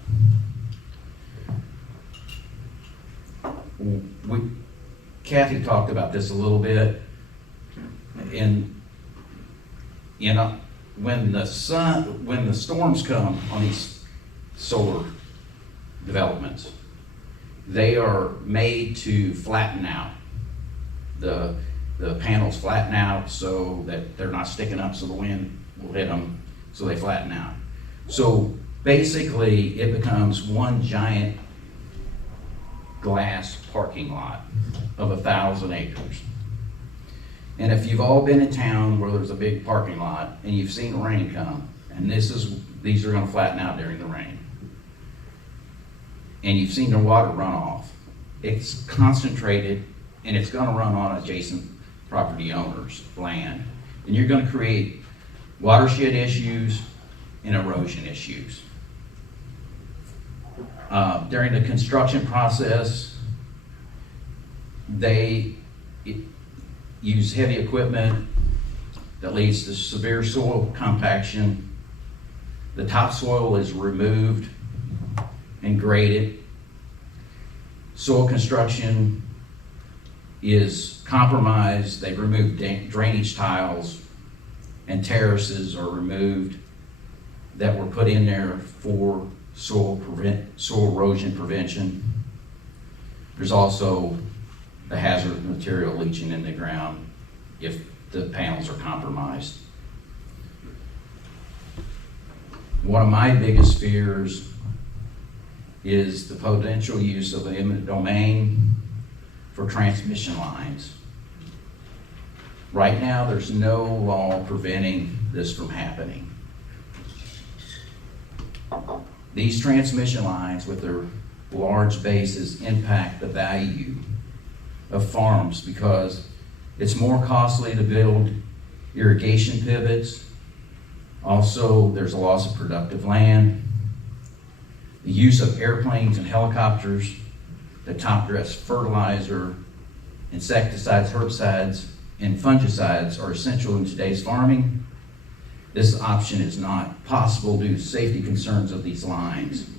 Kathy talked about this a little bit, and you know, when the storms come on these solar developments, they are made to flatten out. The panels flatten out so that they're not sticking up so the wind will hit them, so they flatten out. So basically it becomes one giant glass parking lot of 1,000 acres. And if you've all been in town where there's a big parking lot and you've seen the rain come, and these are gonna flatten out during the rain, and you've seen the water run off, it's concentrated and it's gonna run on adjacent property owners' land. And you're gonna create watershed issues and erosion issues. During the construction process, they use heavy equipment that leads to severe soil compaction. The topsoil is removed and graded. Soil construction is compromised. They've removed drainage tiles, and terraces are removed that were put in there for soil erosion prevention. There's also the hazard material leaching in the ground if the panels are compromised. One of my biggest fears is the potential use of the eminent domain for transmission lines. Right now, there's no law preventing this from happening. These transmission lines with their large bases impact the value of farms because it's more costly to build irrigation pivots. Also, there's a loss of productive land. The use of airplanes and helicopters that top dress fertilizer, insecticides, herbicides, and fungicides are essential in today's farming. This option is not possible due to safety concerns of these lines.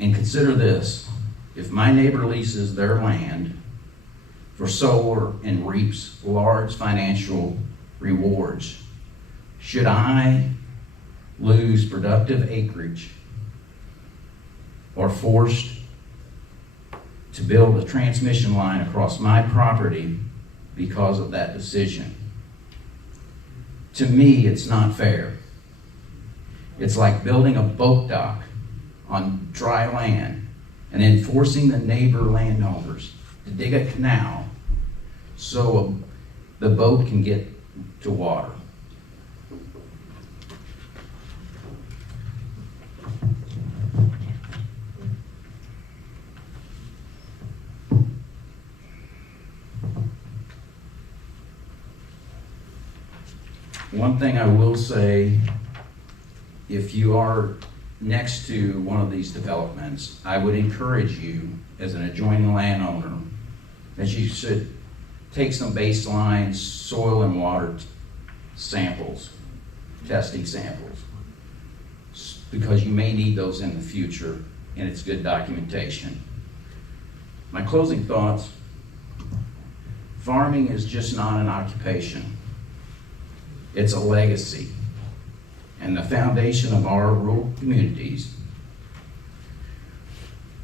And consider this, if my neighbor leases their land for solar and reaps large financial rewards, should I lose productive acreage or forced to build a transmission line across my property because of that decision. To me, it's not fair. It's like building a boat dock on dry land and then forcing the neighbor landowners to dig a canal so the boat can get to water. One thing I will say, if you are next to one of these developments, I would encourage you as an adjoining landowner that you should take some baseline soil and water samples, testing samples, because you may need those in the future, and it's good documentation. My closing thoughts: farming is just not an occupation. It's a legacy and the foundation of our rural communities.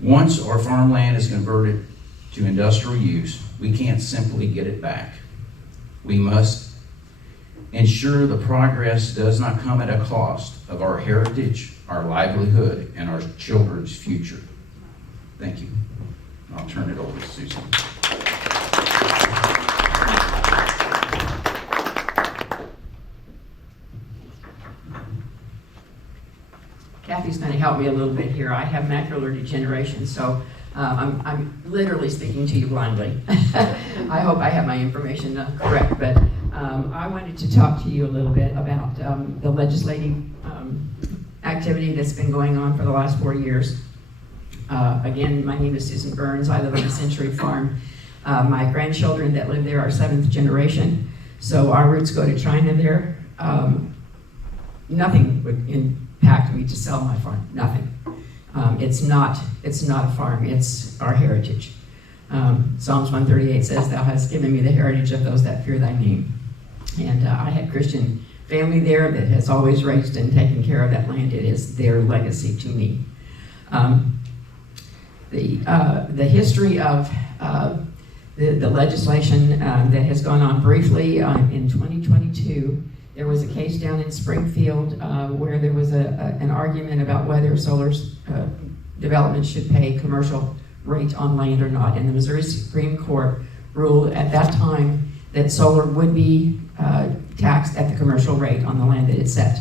Once our farmland is converted to industrial use, we can't simply get it back. We must ensure the progress does not come at a cost of our heritage, our livelihood, and our children's future. Thank you. I'll turn it over to Susan. Kathy's going to help me a little bit here. I have macular degeneration, so I'm literally speaking to you blindly. I hope I have my information correct, but I wanted to talk to you a little bit about the legislative activity that's been going on for the last 4 years. Again, my name is Susan Burns. I live on the Century Farm. My grandchildren that live there are 7th generation, so our roots go to China there. Nothing would impact me to sell my farm, nothing. It's not a farm, it's our heritage. Psalms 138 says, "Thou hast given me the heritage of those that fear thy name." And I had Christian family there that has always raised and taken care of that land. It is their legacy to me. The history of the legislation that has gone on briefly in 2022, there was a case down in Springfield where there was an argument about whether solar development should pay commercial rate on land or not. And the Missouri Supreme Court ruled at that time that solar would be taxed at the commercial rate on the land that it set.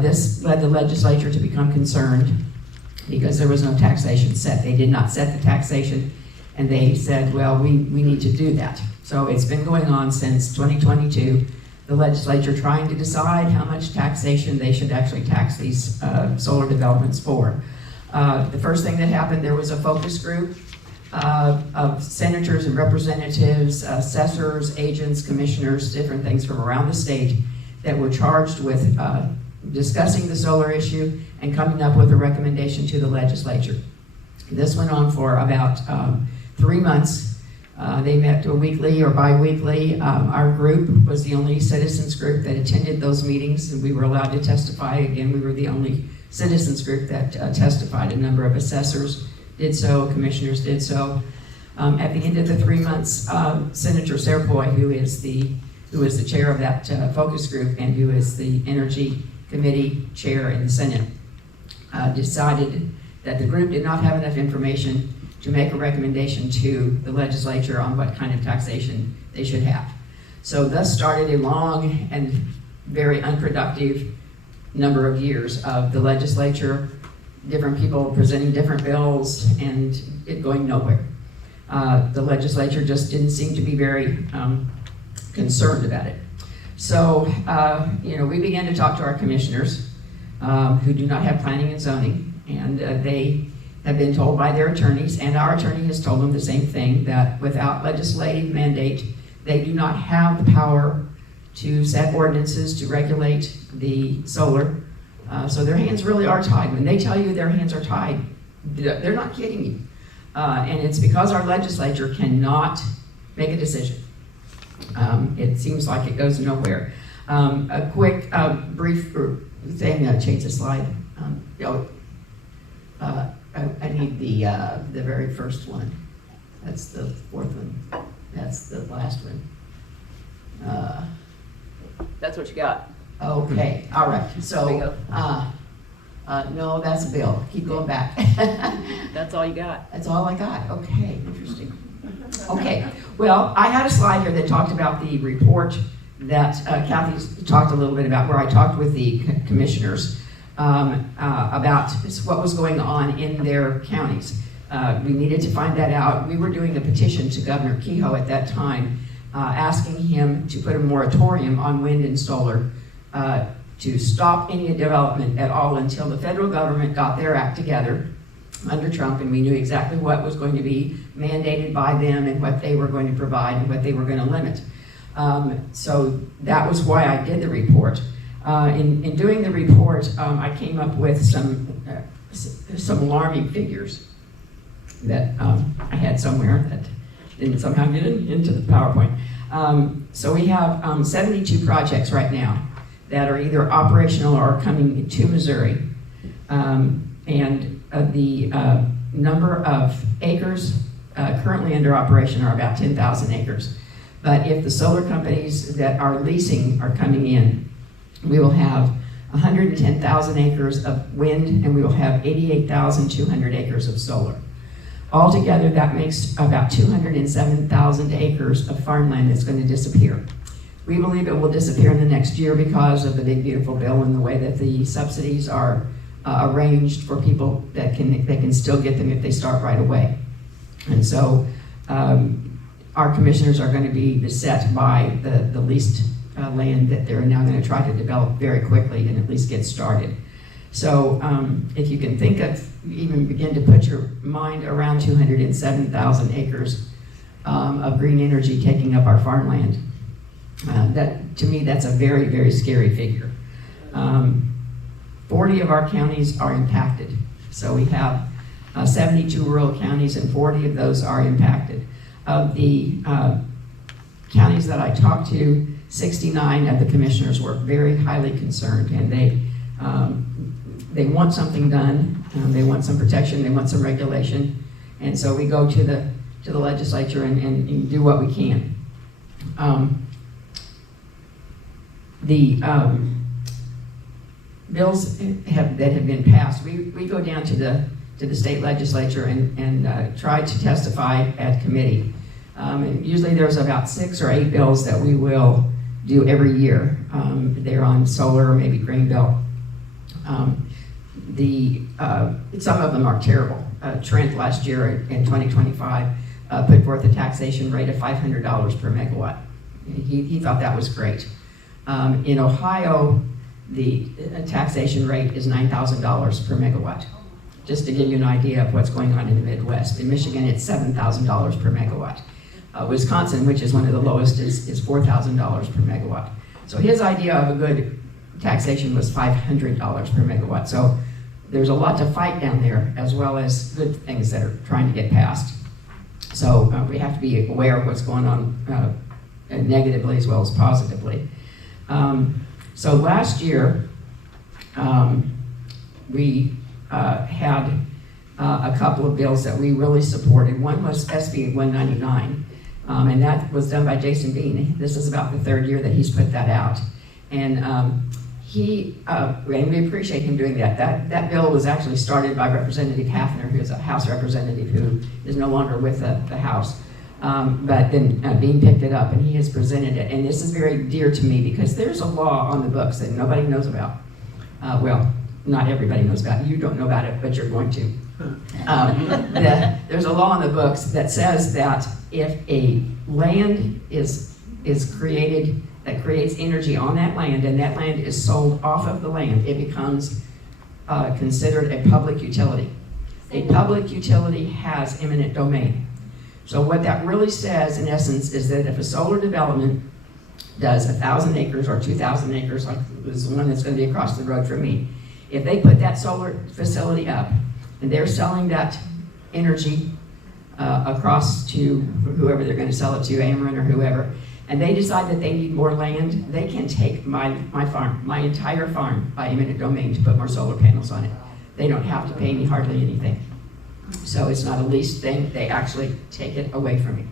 This led the legislature to become concerned because there was no taxation set. They did not set the taxation, and they said, well, we need to do that. So it's been going on since 2022. The legislature trying to decide how much taxation they should actually tax these solar developments for. The first thing that happened, there was a focus group of senators and representatives, assessors, agents, commissioners, different things from around the state that were charged with discussing the solar issue and coming up with a recommendation to the legislature. This went on for about 3 months. They met weekly or bi-weekly. Our group was the only citizens group that attended those meetings, and we were allowed to testify. Again, we were the only citizens group that testified. A number of assessors did so, commissioners did so. At the end of the 3 months, Senator Serpoy, who is the chair of that focus group and who is the Energy Committee chair in the Senate, decided that the group did not have enough information to make a recommendation to the legislature on what kind of taxation they should have. So thus started a long and very unproductive number of years of the legislature, different people presenting different bills, and it going nowhere. The legislature just didn't seem to be very concerned about it. So, we began to talk to our commissioners who do not have planning and zoning, and they have been told by their attorneys, and our attorney has told them the same thing, that without legislative mandate, they do not have the power to set ordinances to regulate the solar. So their hands really are tied. When they tell you their hands are tied, they're not kidding you. And it's because our legislature cannot make a decision. It seems like it goes nowhere. A quick, brief saying change the slide. I need the very first one. That's the fourth one. That's the last one. That's what you got. Okay, all right. There you So, go. no, that's Bill. Keep going back. That's all you got. That's all I got. Okay, interesting. Okay, well, I had a slide here that talked about the report that Kathy talked a little bit about, where I talked with the commissioners about what was going on in their counties. We needed to find that out. We were doing a petition to Governor Kehoe at that time, asking him to put a moratorium on wind and solar to stop any development at all until the federal government got their act together under Trump, and we knew exactly what was going to be mandated by them and what they were going to provide and what they were going to limit. So that was why I did the report. In doing the report, I came up with some alarming figures that I had somewhere that didn't somehow get into the PowerPoint. So we have 72 projects right now that are either operational or coming to Missouri. And the number of acres currently under operation are about 10,000 acres. But if the solar companies that are leasing are coming in, we will have 110,000 acres of wind, and we will have 88,200 acres of solar. Altogether, that makes about 207,000 acres of farmland that's going to disappear. We believe it will disappear in the next year because of the big beautiful bill and the way that the subsidies are arranged for people that can still get them if they start right away. And so our commissioners are going to be beset by the leased land that they're now going to try to develop very quickly and at least get started. So if you can think of, even begin to put your mind around 207,000 acres of green energy taking up our farmland, that to me, that's a very, very scary figure. 40 of our counties are impacted. So we have 72 rural counties, and 40 of those are impacted. Of the counties that I talked to, 69 of the commissioners were very highly concerned, and they want something done. They want some protection. They want some regulation, and so we go to the legislature and do what we can. The bills that have been passed, we go down to the state legislature and try to testify at committee. And usually there's about 6 or 8 bills that we will do every year. They're on solar or maybe grain belt. Some of them are terrible. Trent last year in 2025 put forth a taxation rate of $500 per megawatt. He thought that was great. In Ohio, the taxation rate is $9,000 per megawatt, just to give you an idea of what's going on in the Midwest. In Michigan, it's $7,000 per megawatt. Wisconsin, which is one of the lowest, is $4,000 per megawatt. So his idea of a good taxation was $500 per megawatt. So there's a lot to fight down there, as well as good things that are trying to get passed. So we have to be aware of what's going on negatively as well as positively. So last year, we had a couple of bills that we really supported. One was SB 199, and that was done by Jason Bean. This is about the 3rd year that he's put that out. And and we appreciate him doing that. That bill was actually started by Representative Hafner, who is a House representative who is no longer with the House. But then Bean picked it up, and he has presented it. And this is very dear to me because there's a law on the books that nobody knows about. Well, not everybody knows about it. You don't know about it, but you're going to. There's a law on the books that says that if a land is created that creates energy on that land, and that land is sold off of the land, it becomes considered a public utility. A public utility has eminent domain. So what that really says, in essence, is that if a solar development does 1,000 acres or 2,000 acres, like is the one that's going to be across the road from me, if they put that solar facility up and they're selling that energy across to whoever they're going to sell it to, Ameren or whoever, and they decide that they need more land, they can take my farm, my entire farm, by eminent domain to put more solar panels on it. They don't have to pay me hardly anything. So it's not a leased thing, they actually take it away from me.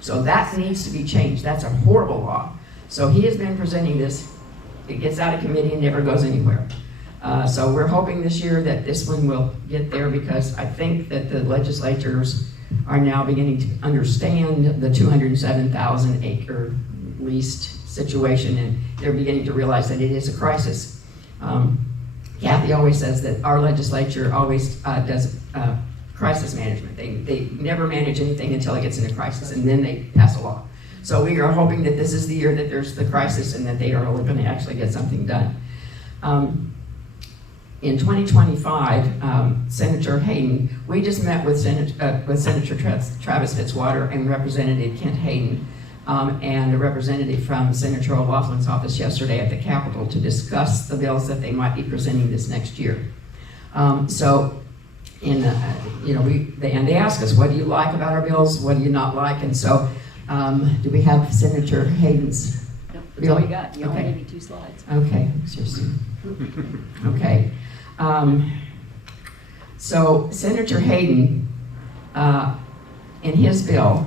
So that needs to be changed, that's a horrible law. So he has been presenting this, it gets out of committee and never goes anywhere. So we're hoping this year that this one will get there, because I think that the legislators are now beginning to understand the 207,000 acre leased situation, and they're beginning to realize that it is a crisis. Kathy always says that our legislature always does crisis management. They never manage anything until it gets in a crisis, and then they pass a law. So we are hoping that this is the year that there's the crisis and that they are going to actually get something done. In 2025, Senator Hayden, we just met with Senator Travis Fitzwater and Representative Kent Hayden, and a representative from Senator O'Loughlin's office yesterday at the Capitol to discuss the bills that they might be presenting this next year. They ask us, what do you like about our bills? What do you not like? And so, do we have Senator Hayden's? Nope, that's all you got. You only Okay. gave me 2 slides. Okay, seriously. Okay. So Senator Hayden, in his bill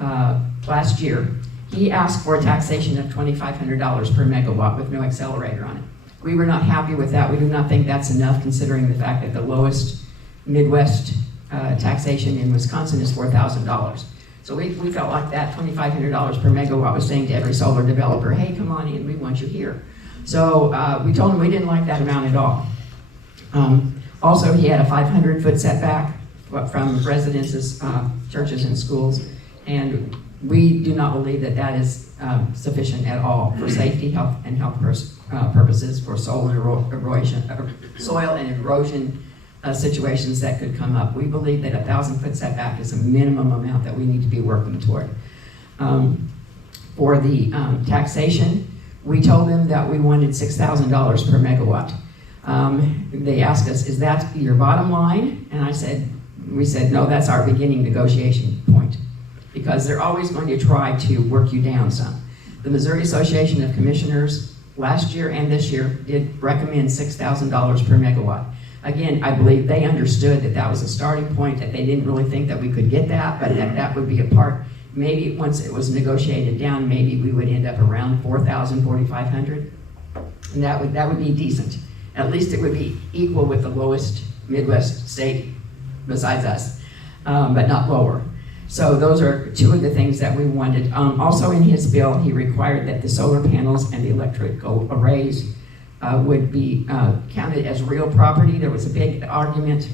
last year, he asked for a taxation of $2,500 per megawatt with no accelerator on it. We were not happy with that. We do not think that's enough, considering the fact that the lowest Midwest taxation in Wisconsin is $4,000. So we felt like that $2,500 per megawatt was saying to every solar developer, hey, come on in, we want you here. So we told him we didn't like that amount at all. Also, he had a 500-foot setback from residences, churches, and schools, and we do not believe that that is sufficient at all for safety, health, and health purposes for soil and erosion situations that could come up. We believe that a 1,000-foot setback is a minimum amount that we need to be working toward. For the taxation, we told them that we wanted $6,000 per megawatt. They asked us, is that your bottom line? And we said, no, that's our beginning negotiation point, because they're always going to try to work you down some. The Missouri Association of Commissioners last year and this year did recommend $6,000 per megawatt. Again, I believe they understood that that was a starting point, that they didn't really think that we could get that, but that would be a part. Maybe once it was negotiated down, maybe we would end up around 4,000, 4,500. And that would be decent. At least it would be equal with the lowest Midwest state besides us, but not lower. So those are two of the things that we wanted. Also in his bill, he required that the solar panels and the electrical arrays would be counted as real property. There was a big argument.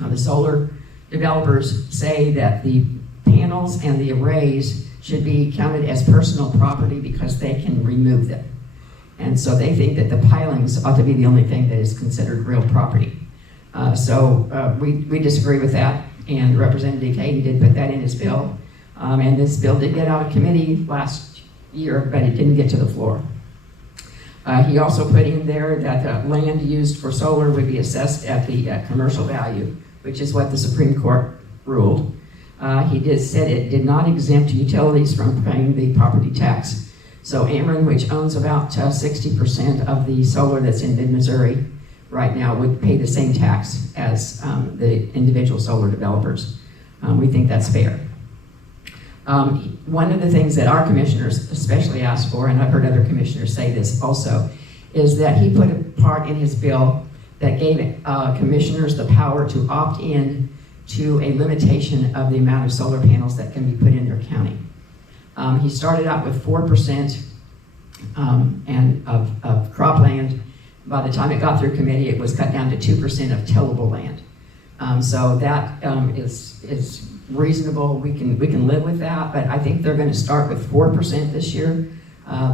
The solar developers say that the panels and the arrays should be counted as personal property because they can remove them. And so they think that the pilings ought to be the only thing that is considered real property. We disagree with that, and Representative Hayden did put that in his bill. And this bill did get out of committee last year, but it didn't get to the floor. He also put in there that land used for solar would be assessed at the commercial value, which is what the Supreme Court ruled. He said it did not exempt utilities from paying the property tax. So Ameren, which owns about 60% of the solar that's in mid-Missouri right now, would pay the same tax as the individual solar developers. We think that's fair. One of the things that our commissioners especially asked for, and I've heard other commissioners say this also, is that he put a part in his bill that gave commissioners the power to opt in to a limitation of the amount of solar panels that can be put in their county. He started out with 4% of cropland. By the time it got through committee, it was cut down to 2% of tillable land. So that is reasonable. We can live with that, but I think they're going to start with 4% this year.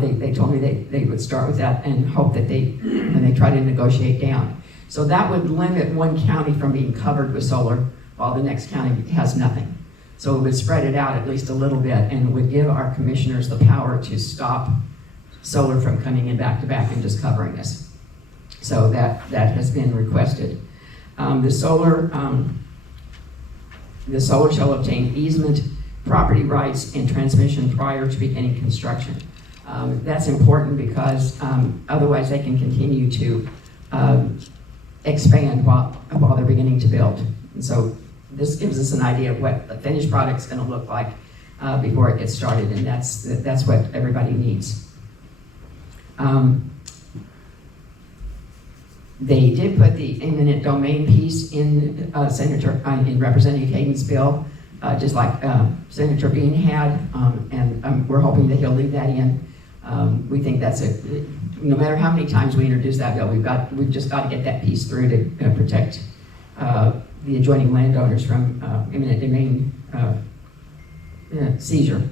They told me they would start with that and hope that when they try to negotiate down. So that would limit one county from being covered with solar while the next county has nothing. So it would spread it out at least a little bit, and it would give our commissioners the power to stop solar from coming in back to back and just covering us. So that has been requested. The solar shall obtain easement property rights and transmission prior to beginning construction. That's important because otherwise they can continue to expand while they're beginning to build. And so this gives us an idea of what the finished product's going to look like before it gets started, and that's what everybody needs. They did put the eminent domain piece in in Representative Hayden's bill, just like Senator Bean had, and we're hoping that he'll leave that in. We think that's no matter how many times we introduce that bill, we've just got to get that piece through to protect the adjoining landowners from eminent domain seizure.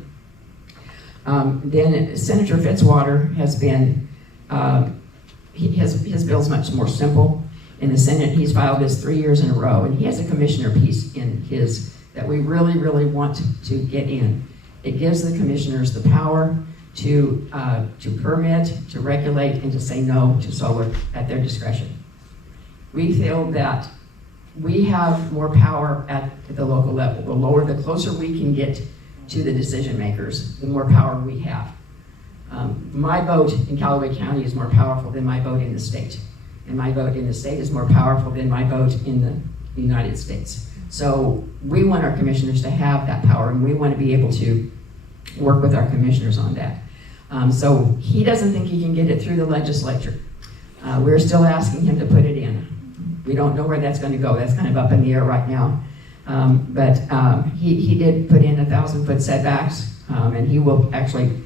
Then Senator Fitzwater has been, his bill's much more simple. In the Senate, he's filed this 3 years in a row, and he has a commissioner piece in his that we really, really want to get in. It gives the commissioners the power to permit, to regulate, and to say no to solar at their discretion. We feel that we have more power at the local level. The closer we can get to the decision makers, the more power we have. My vote in Callaway County is more powerful than my vote in the state. And my vote in the state is more powerful than my vote in the United States. So we want our commissioners to have that power, and we want to be able to work with our commissioners on that. So he doesn't think he can get it through the legislature. We're still asking him to put it in. We don't know where that's going to go. That's kind of up in the air right now. But he did put in 1,000-foot setbacks, and he will actually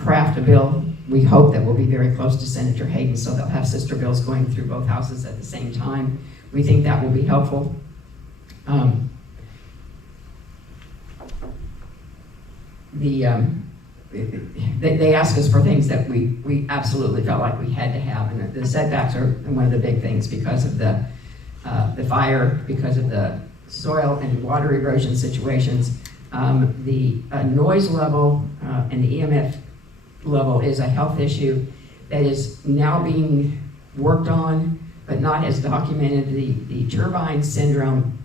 craft a bill. We hope that will be very close to Senator Hayden, so they'll have sister bills going through both houses at the same time. We think that will be helpful. They asked us for things that we absolutely felt like we had to have, and the setbacks are one of the big things because of the fire, because of the soil and water erosion situations. The noise level and the EMF level is a health issue that is now being worked on, but not as documented. The turbine syndrome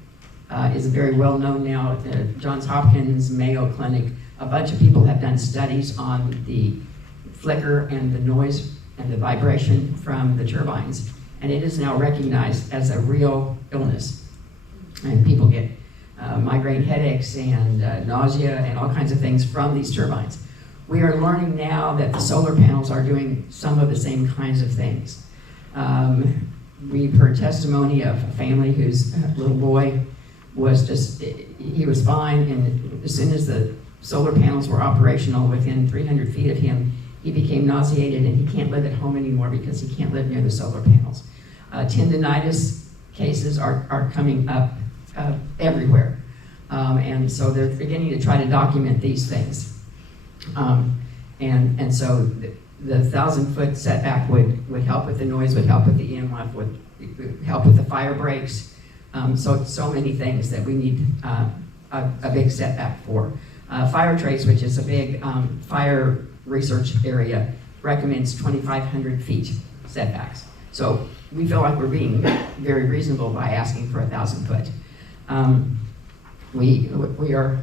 is very well known now. Johns Hopkins, Mayo Clinic, a bunch of people have done studies on the flicker and the noise and the vibration from the turbines, and it is now recognized as a real illness. And people get migraine headaches and nausea and all kinds of things from these turbines. We are learning now that the solar panels are doing some of the same kinds of things. We've heard testimony of a family whose little boy was he was fine, and as soon as the solar panels were operational within 300 feet of him, he became nauseated and he can't live at home anymore because he can't live near the solar panels. Tendinitis cases are coming up everywhere. And so they're beginning to try to document these things. And so the 1,000-foot setback would help with the noise, would help with the EMF, would help with the fire breaks. So many things that we need a big setback for. Fire Trace, which is a big fire research area, recommends 2,500 feet setbacks. So we feel like we're being very reasonable by asking for 1,000 foot. We are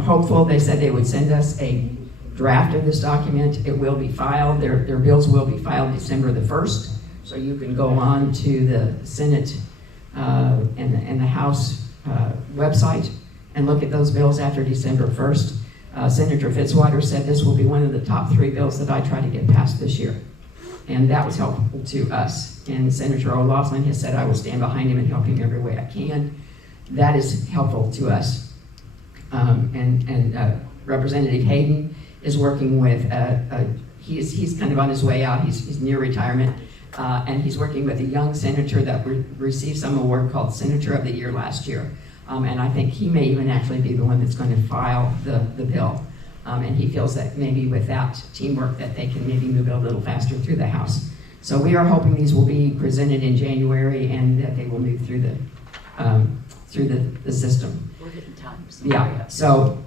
hopeful. They said they would send us a draft of this document. It will be filed. Their bills will be filed December the 1st. So you can go on to the Senate and the House website and look at those bills after December 1st. Senator Fitzwater said this will be one of the top 3 bills that I try to get passed this year. And that was helpful to us. And Senator O'Loughlin has said I will stand behind him and help him every way I can. That is helpful to us. Representative Hayden is working with, he's kind of on his way out, he's near retirement, and he's working with a young senator that received some award called Senator of the Year last year. And I think he may even actually be the one that's going to file the bill. And he feels that maybe with that teamwork that they can maybe move it a little faster through the House. So we are hoping these will be presented in January and that they will move through the system. We're hitting times. Yeah. So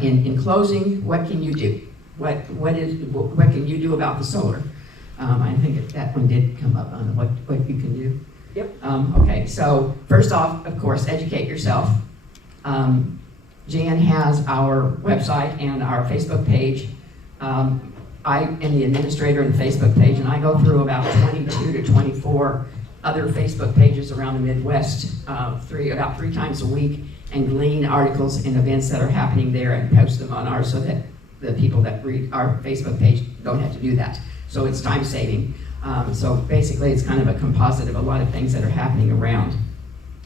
in closing, what can you do? What can you do about the solar? I think that one did come up on what you can do. Yep. Okay, so first off, of course, educate yourself. Jan has our website and our Facebook page. I am the administrator of the Facebook page, and I go through about 22 to 24 other Facebook pages around the Midwest about 3 times a week, and glean articles and events that are happening there and post them on ours so that the people that read our Facebook page don't have to do that. So it's time saving. So basically it's kind of a composite of a lot of things that are happening around.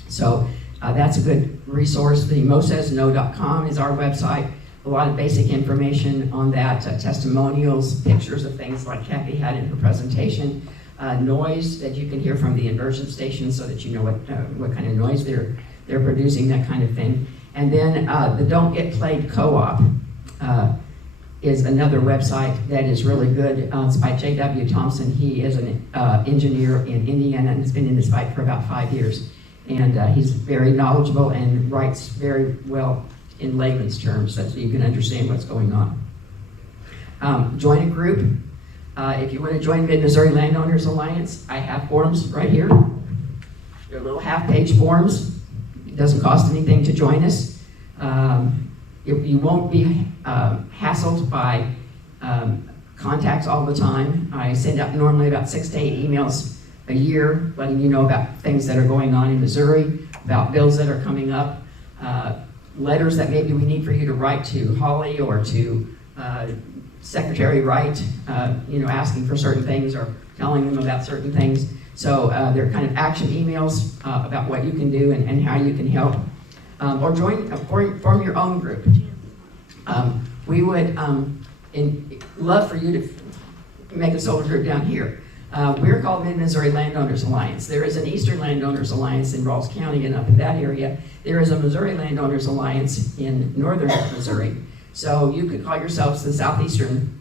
So that's a good resource. The MoSaysNo.com is our website. A lot of basic information on that, testimonials, pictures of things like Kathy had in her presentation, noise that you can hear from the inversion station so that you know what kind of noise they're producing, that kind of thing. And then the Don't Get Played Co-op is another website that is really good. It's by J.W. Thompson. He is an engineer in Indiana and has been in this fight for about 5 years. And he's very knowledgeable and writes very well in layman's terms so that you can understand what's going on. Join a group. If you want to join Mid-Missouri Landowners Alliance, I have forms right here. They're little half-page forms. It doesn't cost anything to join us. You won't be hassled by contacts all the time. I send out normally about 6 to 8 emails a year letting you know about things that are going on in Missouri, about bills that are coming up, letters that maybe we need for you to write to Holly or to Secretary Wright, asking for certain things or telling them about certain things. So they're kind of action emails about what you can do and how you can help. Or form your own group. We would love for you to make a solar group down here. We're called Mid-Missouri Landowners Alliance. There is an Eastern Landowners Alliance in Rawls County and up in that area. There is a Missouri Landowners Alliance in northern Missouri. So you could call yourselves the Southeastern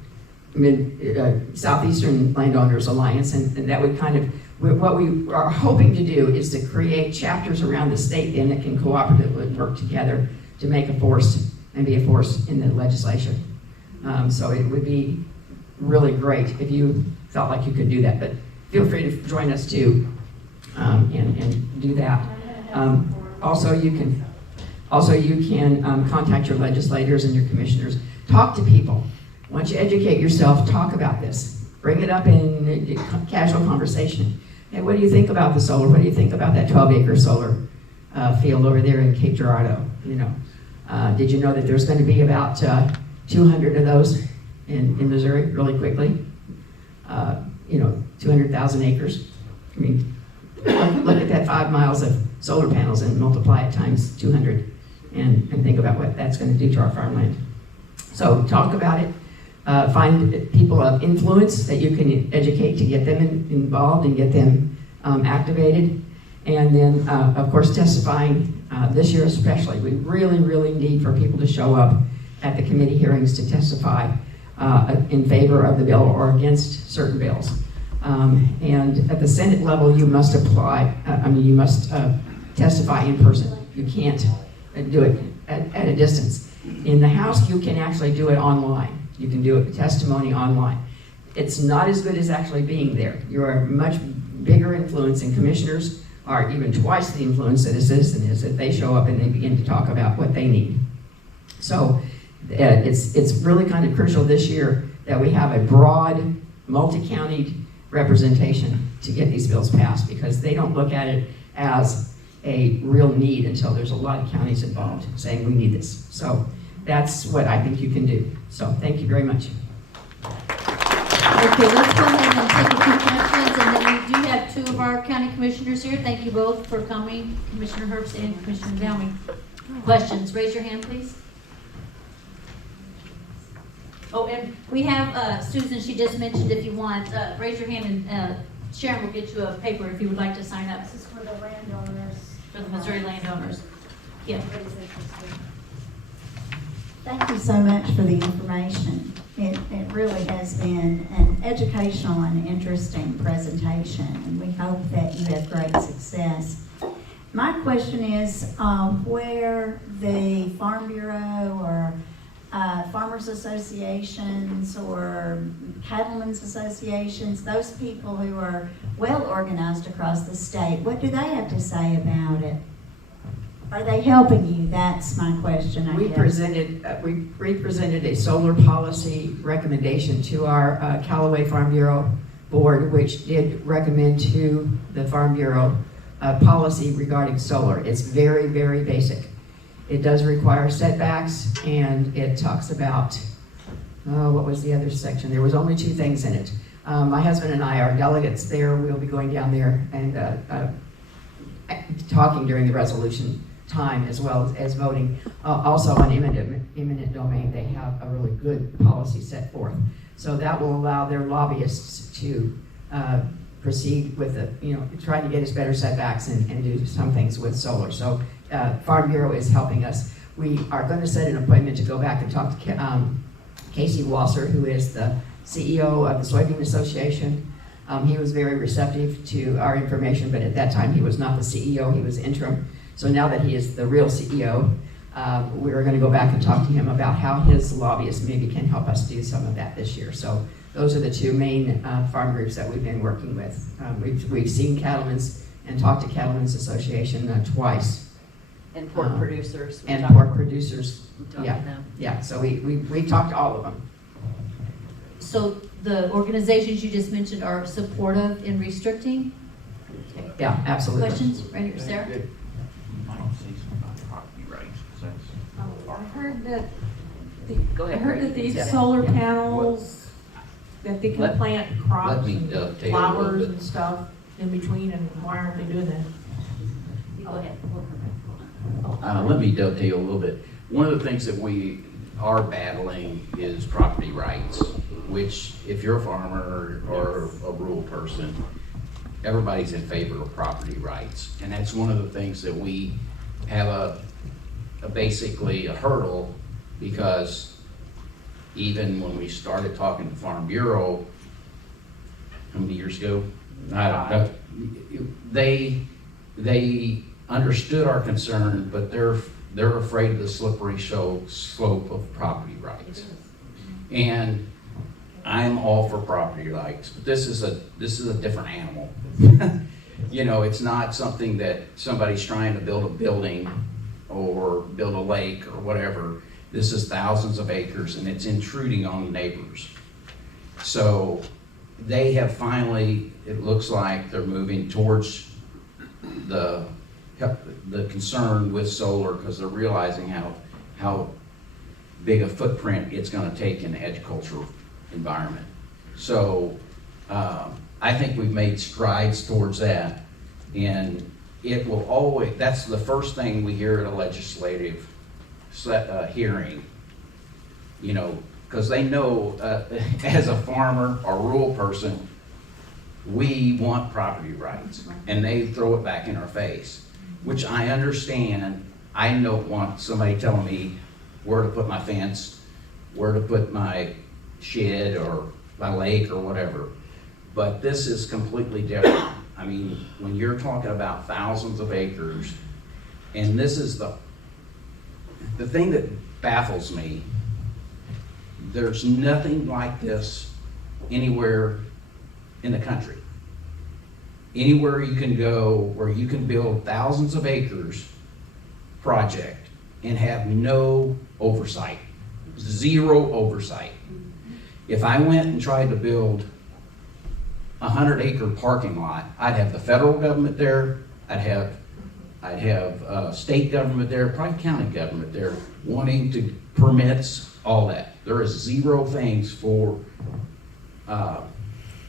Landowners Alliance, and that would kind of, what we are hoping to do is to create chapters around the state then that can cooperatively work together to make a force and be a force in the legislation. So it would be really great if you felt like you could do that, but feel free to join us too and do that. Also, you can contact your legislators and your commissioners. Talk to people. Once you educate yourself, talk about this. Bring it up in casual conversation. Hey, what do you think about the solar? What do you think about that 12-acre solar field over there in Cape Girardeau? Did you know that there's going to be about 200 of those in Missouri really quickly? 200,000 acres. I mean, look at that 5 miles of solar panels and multiply it times 200 and think about what that's going to do to our farmland. So talk about it. Find people of influence that you can educate to get them involved and get them activated. And then, of course, testifying this year especially. We really, really need for people to show up at the committee hearings to testify in favor of the bill or against certain bills. And at the Senate level, you must you must testify in person. You can't do it at a distance. In the House, you can actually do it online. You can do a testimony online. It's not as good as actually being there. You're a much bigger influence, and commissioners are even twice the influence that a citizen is if they show up and they begin to talk about what they need. So it's really kind of crucial this year that we have a broad, multi-county representation to get these bills passed, because they don't look at it as a real need until there's a lot of counties involved saying we need this. So that's what I think you can do. So thank you very much. Okay, let's go ahead and take a few questions, and then we do have 2 of our county commissioners here. Thank you both for coming, Commissioner Herbst and Commissioner Downing. Questions, raise your hand, please. Oh, and we have Susan, she just mentioned if you want, raise your hand and Sharon will get you a paper if you would like to sign up. This is for the landowners. For the Missouri landowners. Yeah. Thank you so much for the information. It really has been an educational and interesting presentation, and we hope that you have great success. My question is where the Farm Bureau or farmers associations or cattlemen's associations, those people who are well organized across the state, what do they have to say about it? Are they helping you? That's my question, I We guess. presented a solar policy recommendation to our Callaway Farm Bureau board, which did recommend to the Farm Bureau policy regarding solar. It's very, very basic. It does require setbacks, and it talks about, what was the other section? There was only 2 things in it. My husband and I are delegates there. We'll be going down there and talking during the resolution time as well as voting. Also on eminent domain, they have a really good policy set forth. So that will allow their lobbyists to proceed with trying to get us better setbacks and do some things with solar. So Farm Bureau is helping us. We are going to set an appointment to go back and talk to Casey Wasser, who is the CEO of the Soybean Association. He was very receptive to our information, but at that time he was not the CEO, he was interim. So now that he is the real CEO, we're going to go back and talk to him about how his lobbyists maybe can help us do some of that this year. So those are the 2 main farm groups that we've been working with. We've seen Cattlemen's and talked to Cattlemen's Association twice. And pork producers. And pork producers, We talked to yeah, them. yeah. So we talked to all of them. So the organizations you just mentioned are supportive in restricting? Yeah, absolutely. Questions? Right here, Sarah? I don't see something about property rights. I heard that, Go I ahead. heard that Brady. these Yeah. solar panels, that they can Let- plant crops let me and dovetail a little flowers bit. and stuff in between, and why aren't they doing that? Go ahead. Let me dovetail a little bit. One of the things that we are battling is property rights, which if you're a farmer or a rural person, everybody's in favor of property rights. And that's one of the things that we have basically a hurdle, because even when we started talking to Farm Bureau, how many years ago? I don't know. They understood our concern, but they're afraid of the slippery slope of property rights. And I'm all for property rights, but this is a different animal. It's not something that somebody's trying to build a building or build a lake or whatever. This is thousands of acres, and it's intruding on neighbors. So they have finally, it looks like they're moving towards the concern with solar, because they're realizing how big a footprint it's going to take in the agricultural environment. So I think we've made strides towards that, and it will always, that's the first thing we hear at a legislative hearing, because they know as a farmer or rural person, we want property rights, and they throw it back in our face, which I understand. I don't want somebody telling me where to put my fence, where to put my shed or my lake or whatever, but this is completely different. I mean, when you're talking about thousands of acres, and this is the thing that baffles me, there's nothing like this anywhere in the country. Anywhere you can go where you can build thousands of acres project and have no oversight, 0 oversight. If I went and tried to build a 100-acre parking lot, I'd have the federal government there, I'd have state government there, probably county government there, wanting to permits, all that. There is 0 things for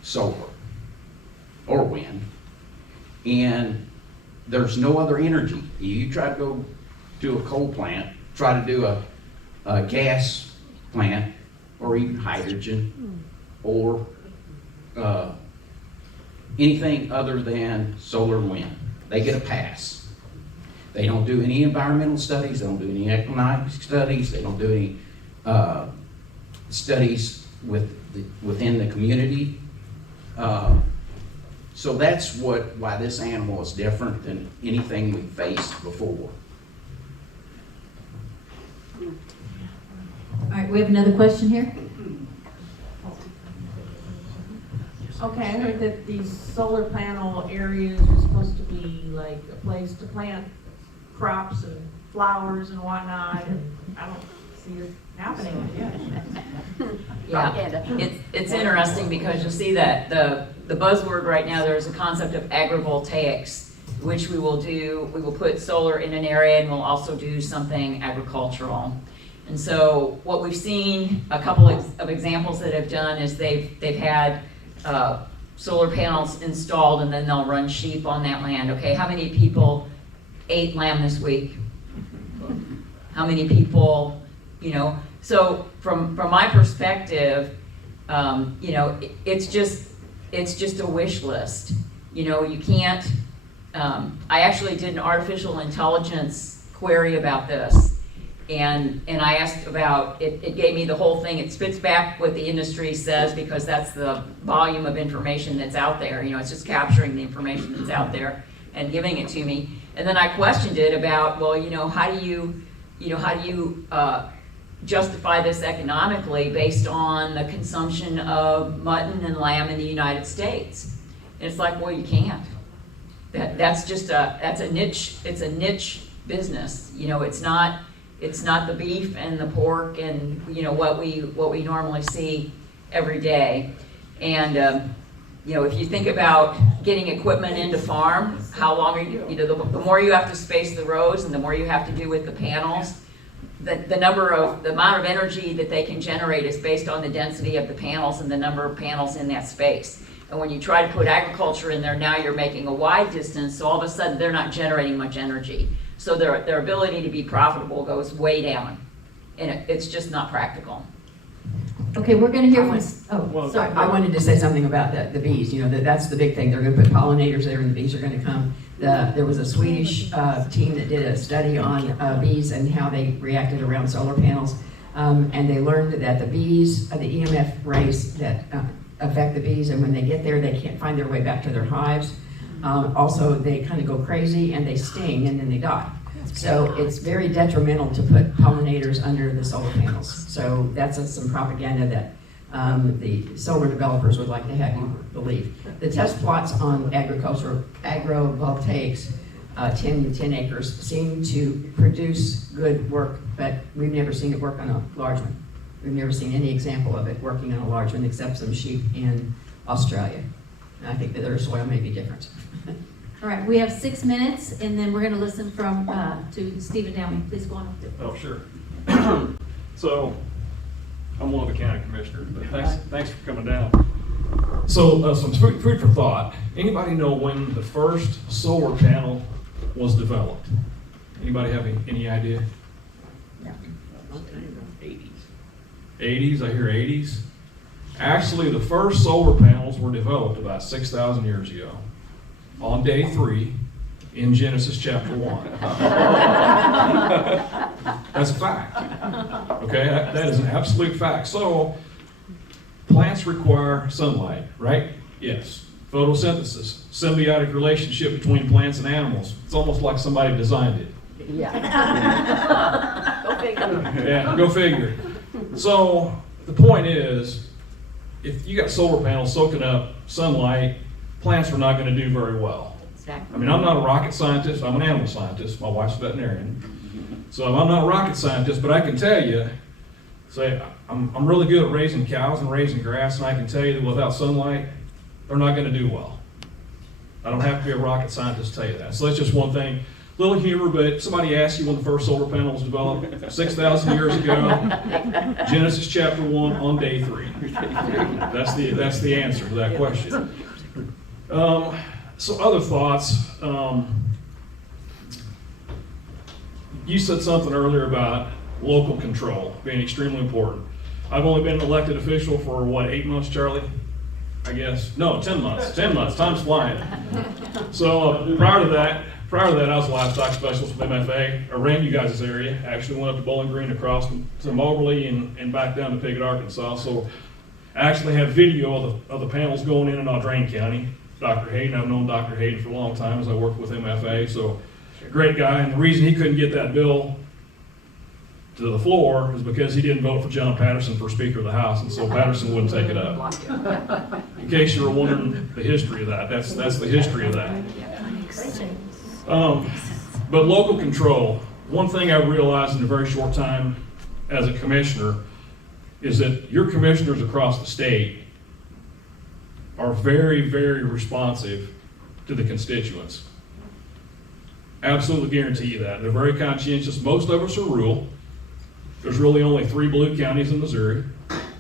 solar or wind, and there's no other energy. You try to go do a coal plant, try to do a gas plant, or even hydrogen, or anything other than solar and wind. They get a pass. They don't do any environmental studies, they don't do any economic studies, they don't do any studies within the community. So that's why this animal is different than anything we've faced before. All right, we have another question here. Okay, I heard that these solar panel areas are supposed to be like a place to plant crops and flowers and whatnot, and I don't see it happening yet. Yeah, it's interesting because you'll see that the buzzword right now, there's a concept of agrivoltaics, which we will put solar in an area and we'll also do something agricultural. And so what we've seen, a couple of examples that have done is they've had solar panels installed and then they'll run sheep on that land. Okay, how many people ate lamb this week? How many people, so from my perspective, it's just a wish list. You can't, I actually did an artificial intelligence query about this. And I asked about, it gave me the whole thing. It spits back what the industry says because that's the volume of information that's out there. It's just capturing the information that's out there and giving it to me. And then I questioned it about, well, how do you justify this economically based on the consumption of mutton and lamb in the United States? And it's like, well, you can't. That's a niche. It's a niche business. It's not the beef and the pork and what we normally see every day. And if you think about getting equipment into farm, how long are you? The more you have to space the rows and the more you have to do with the panels, the amount of energy that they can generate is based on the density of the panels and the number of panels in that space. And when you try to put agriculture in there, now you're making a wide distance, so all of a sudden they're not generating much energy. So their ability to be profitable goes way down, and it's just not practical. Okay, we're gonna hear from, sorry. I wanted to say something about the bees. That's the big thing. They're going to put pollinators there, and the bees are going to come. There was a Swedish team that did a study on bees and how they reacted around solar panels, and they learned that the bees, the EMF rays that affect the bees, and when they get there, they can't find their way back to their hives. Also, they kind of go crazy and they sting and then they die. So it's very detrimental to put pollinators under the solar panels. So that's some propaganda that the solar developers would like to have you believe. The test plots on agrivoltaics, 10 acres, seem to produce good work, but we've never seen it work on a large one. We've never seen any example of it working on a large one except some sheep in Australia. And I think that their soil may be different. All right, we have 6 minutes, and then we're gonna listen to Stephen Downing. Please go on. Oh, sure. So, I'm one of the county commissioners, but thanks for coming down. So, some food for thought. Anybody know when the first solar panel was developed? Anybody have any idea? No. 80s, I hear 80s. Actually, the first solar panels were developed about 6,000 years ago, on day 3 in Genesis chapter 1. That's a fact. Okay, that is an absolute fact. So, plants require sunlight, right? Yes. Photosynthesis, symbiotic relationship between plants and animals. It's almost like somebody designed it. Yeah. Go figure. Yeah, go figure. So, the point is, if you got solar panels soaking up sunlight, plants are not going to do very well. Exactly. I mean, I'm not a rocket scientist, I'm an animal scientist. My wife's a veterinarian. So I'm not a rocket scientist, but I can tell you, I'm really good at raising cows and raising grass, and I can tell you that without sunlight, they're not going to do well. I don't have to be a rocket scientist to tell you that. So that's just one thing. Little humor, but somebody asked you when the first solar panel was developed, 6,000 years ago, Genesis chapter 1 on day 3. That's the answer to that question. So other thoughts. You said something earlier about local control being extremely important. I've only been an elected official for, 8 months, Charlie? I guess. No, 10 months. 10 months. Time's flying. So prior to that, I was a livestock specialist with MFA. I ran you guys' area. Actually went up to Bowling Green, across to Moberly, and back down to Piggott, Arkansas. So I actually have video of the panels going in Audrain County. Dr. Hayden, I've known Dr. Hayden for a long time as I worked with MFA. So great guy. And the reason he couldn't get that bill to the floor is because he didn't vote for John Patterson for Speaker of the House, and so Patterson wouldn't take it up. In case you were wondering the history of that, that's the history of that. But local control, one thing I realized in a very short time as a commissioner is that your commissioners across the state are very, very responsive to the constituents. Absolutely guarantee you that. They're very conscientious. Most of us are rural. There's really only 3 blue counties in Missouri.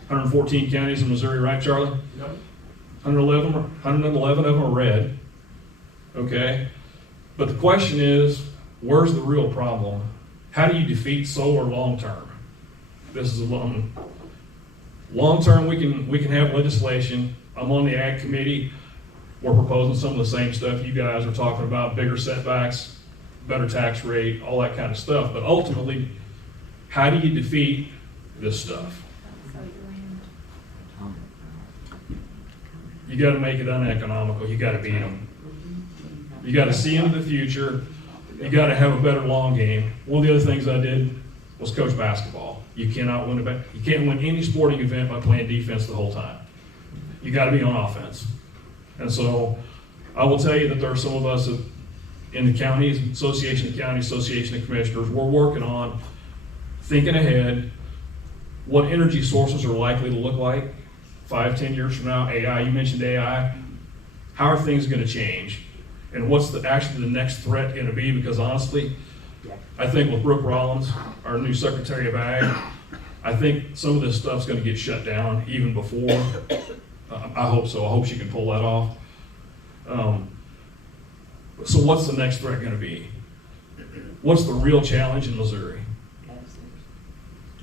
114 counties in Missouri, right, Charlie? Yep. 111 of them are red. Okay? But the question is, where's the real problem? How do you defeat solar long-term? This is a long-term, we can have legislation. I'm on the Ag Committee. We're proposing some of the same stuff you guys are talking about, bigger setbacks, better tax rate, all that kind of stuff. But ultimately, how do you defeat this stuff? You gotta make it uneconomical. You gotta beat them. You gotta see into the future. You gotta have a better long game. One of the other things I did was coach basketball. You cannot win you can't win any sporting event by playing defense the whole time. You gotta be on offense. And so I will tell you that there are some of us in the counties, Association of Counties, Association of Commissioners, we're working on thinking ahead what energy sources are likely to look like 5-10 years from now. AI, you mentioned AI. How are things gonna change? And what's actually the next threat gonna be? Because honestly, I think with Brooke Rollins, our new Secretary of Ag, I think some of this stuff's gonna get shut down even before. I hope so. I hope she can pull that off. So what's the next threat gonna be? What's the real challenge in Missouri?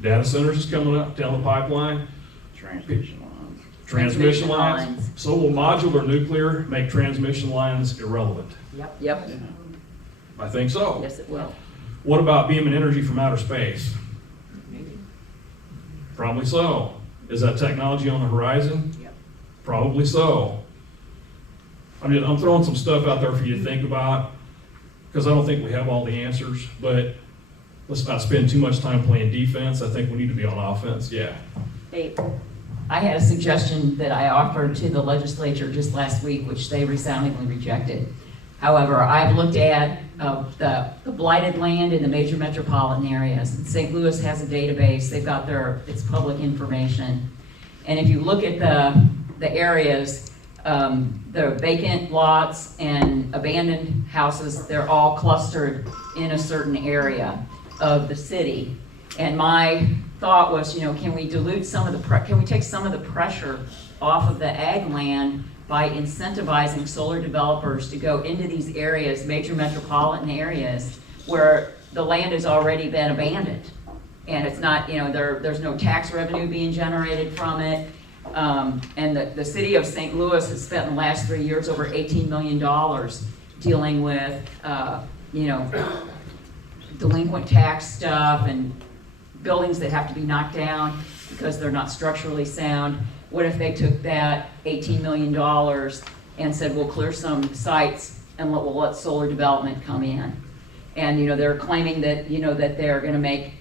Data centers is coming up down the pipeline. Transmission lines. So will modular nuclear make transmission lines irrelevant? Yep, I think so. yes it will. What about beaming energy from outer space? Probably so. Is that technology on the horizon? Yep. Probably so. I'm throwing some stuff out there for you to think about, because I don't think we have all the answers, but let's not spend too much time playing defense. I think we need to be on offense, yeah. Hey, I had a suggestion that I offered to the legislature just last week, which they resoundingly rejected. However, I've looked at the blighted land in the major metropolitan areas. And St. Louis has a database. They've got it's public information. And if you look at the areas, the vacant lots and abandoned houses, they're all clustered in a certain area of the city. And my thought was, can we dilute some of can we take some of the pressure off of the ag land by incentivizing solar developers to go into these areas, major metropolitan areas, where the land has already been abandoned. And it's not, there's no tax revenue being generated from it. And the city of St. Louis has spent in the last 3 years over $18 million dealing with, delinquent tax stuff and buildings that have to be knocked down because they're not structurally sound. What if they took that $18 million and said, we'll clear some sites and we'll let solar development come in? And, they're claiming that, that they're gonna make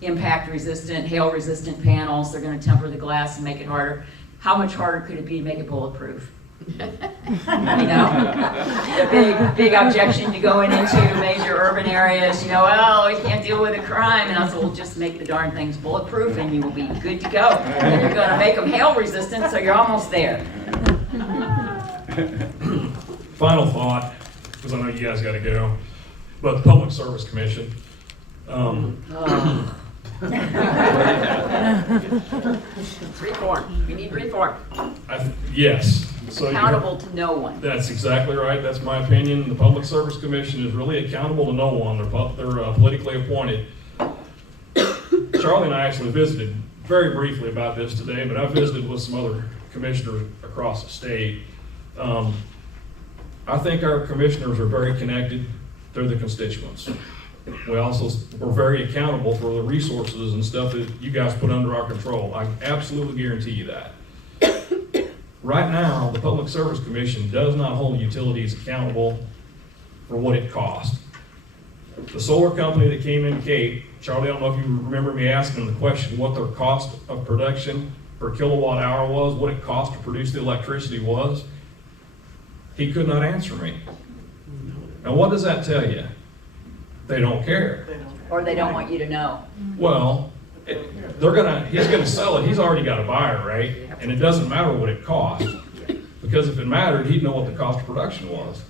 impact resistant, hail resistant panels. They're gonna temper the glass and make it harder. How much harder could it be to make it bulletproof? The big objection to going into major urban areas, well, we can't deal with the crime. And I said, well, just make the darn things bulletproof and you will be good to go. And you're gonna make them hail resistant, so you're almost there. Final thought, because I know you guys gotta go, but the Public Service Commission. Reform. We need reform. Yes. So Accountable to no one. That's exactly right. That's my opinion. The Public Service Commission is really accountable to no one. They're politically appointed. Charlie and I actually visited very briefly about this today, but I visited with some other commissioners across the state. I think our commissioners are very connected to the constituents. We're very accountable for the resources and stuff that you guys put under our control. I absolutely guarantee you that. Right now, the Public Service Commission does not hold utilities accountable for what it costs. The solar company that came in Cape, Charlie, I don't know if you remember me asking the question what their cost of production per kilowatt hour was, what it cost to produce the electricity was. He could not answer me. Now what does that tell you? they don't care. Or they don't want you to know. Well, he's gonna sell it, he's already got a buyer, right? And it doesn't matter what it costs, because if it mattered, he'd know what the cost of production was.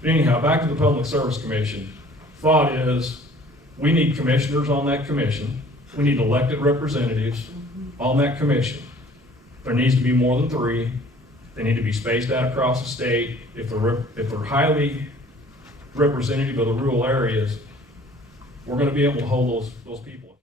But anyhow, back to the Public Service Commission. Thought is, we need commissioners on that commission. We need elected representatives on that commission. There needs to be more than 3. They need to be spaced out across the state. If they're highly representative of the rural areas, we're gonna be able to hold those people.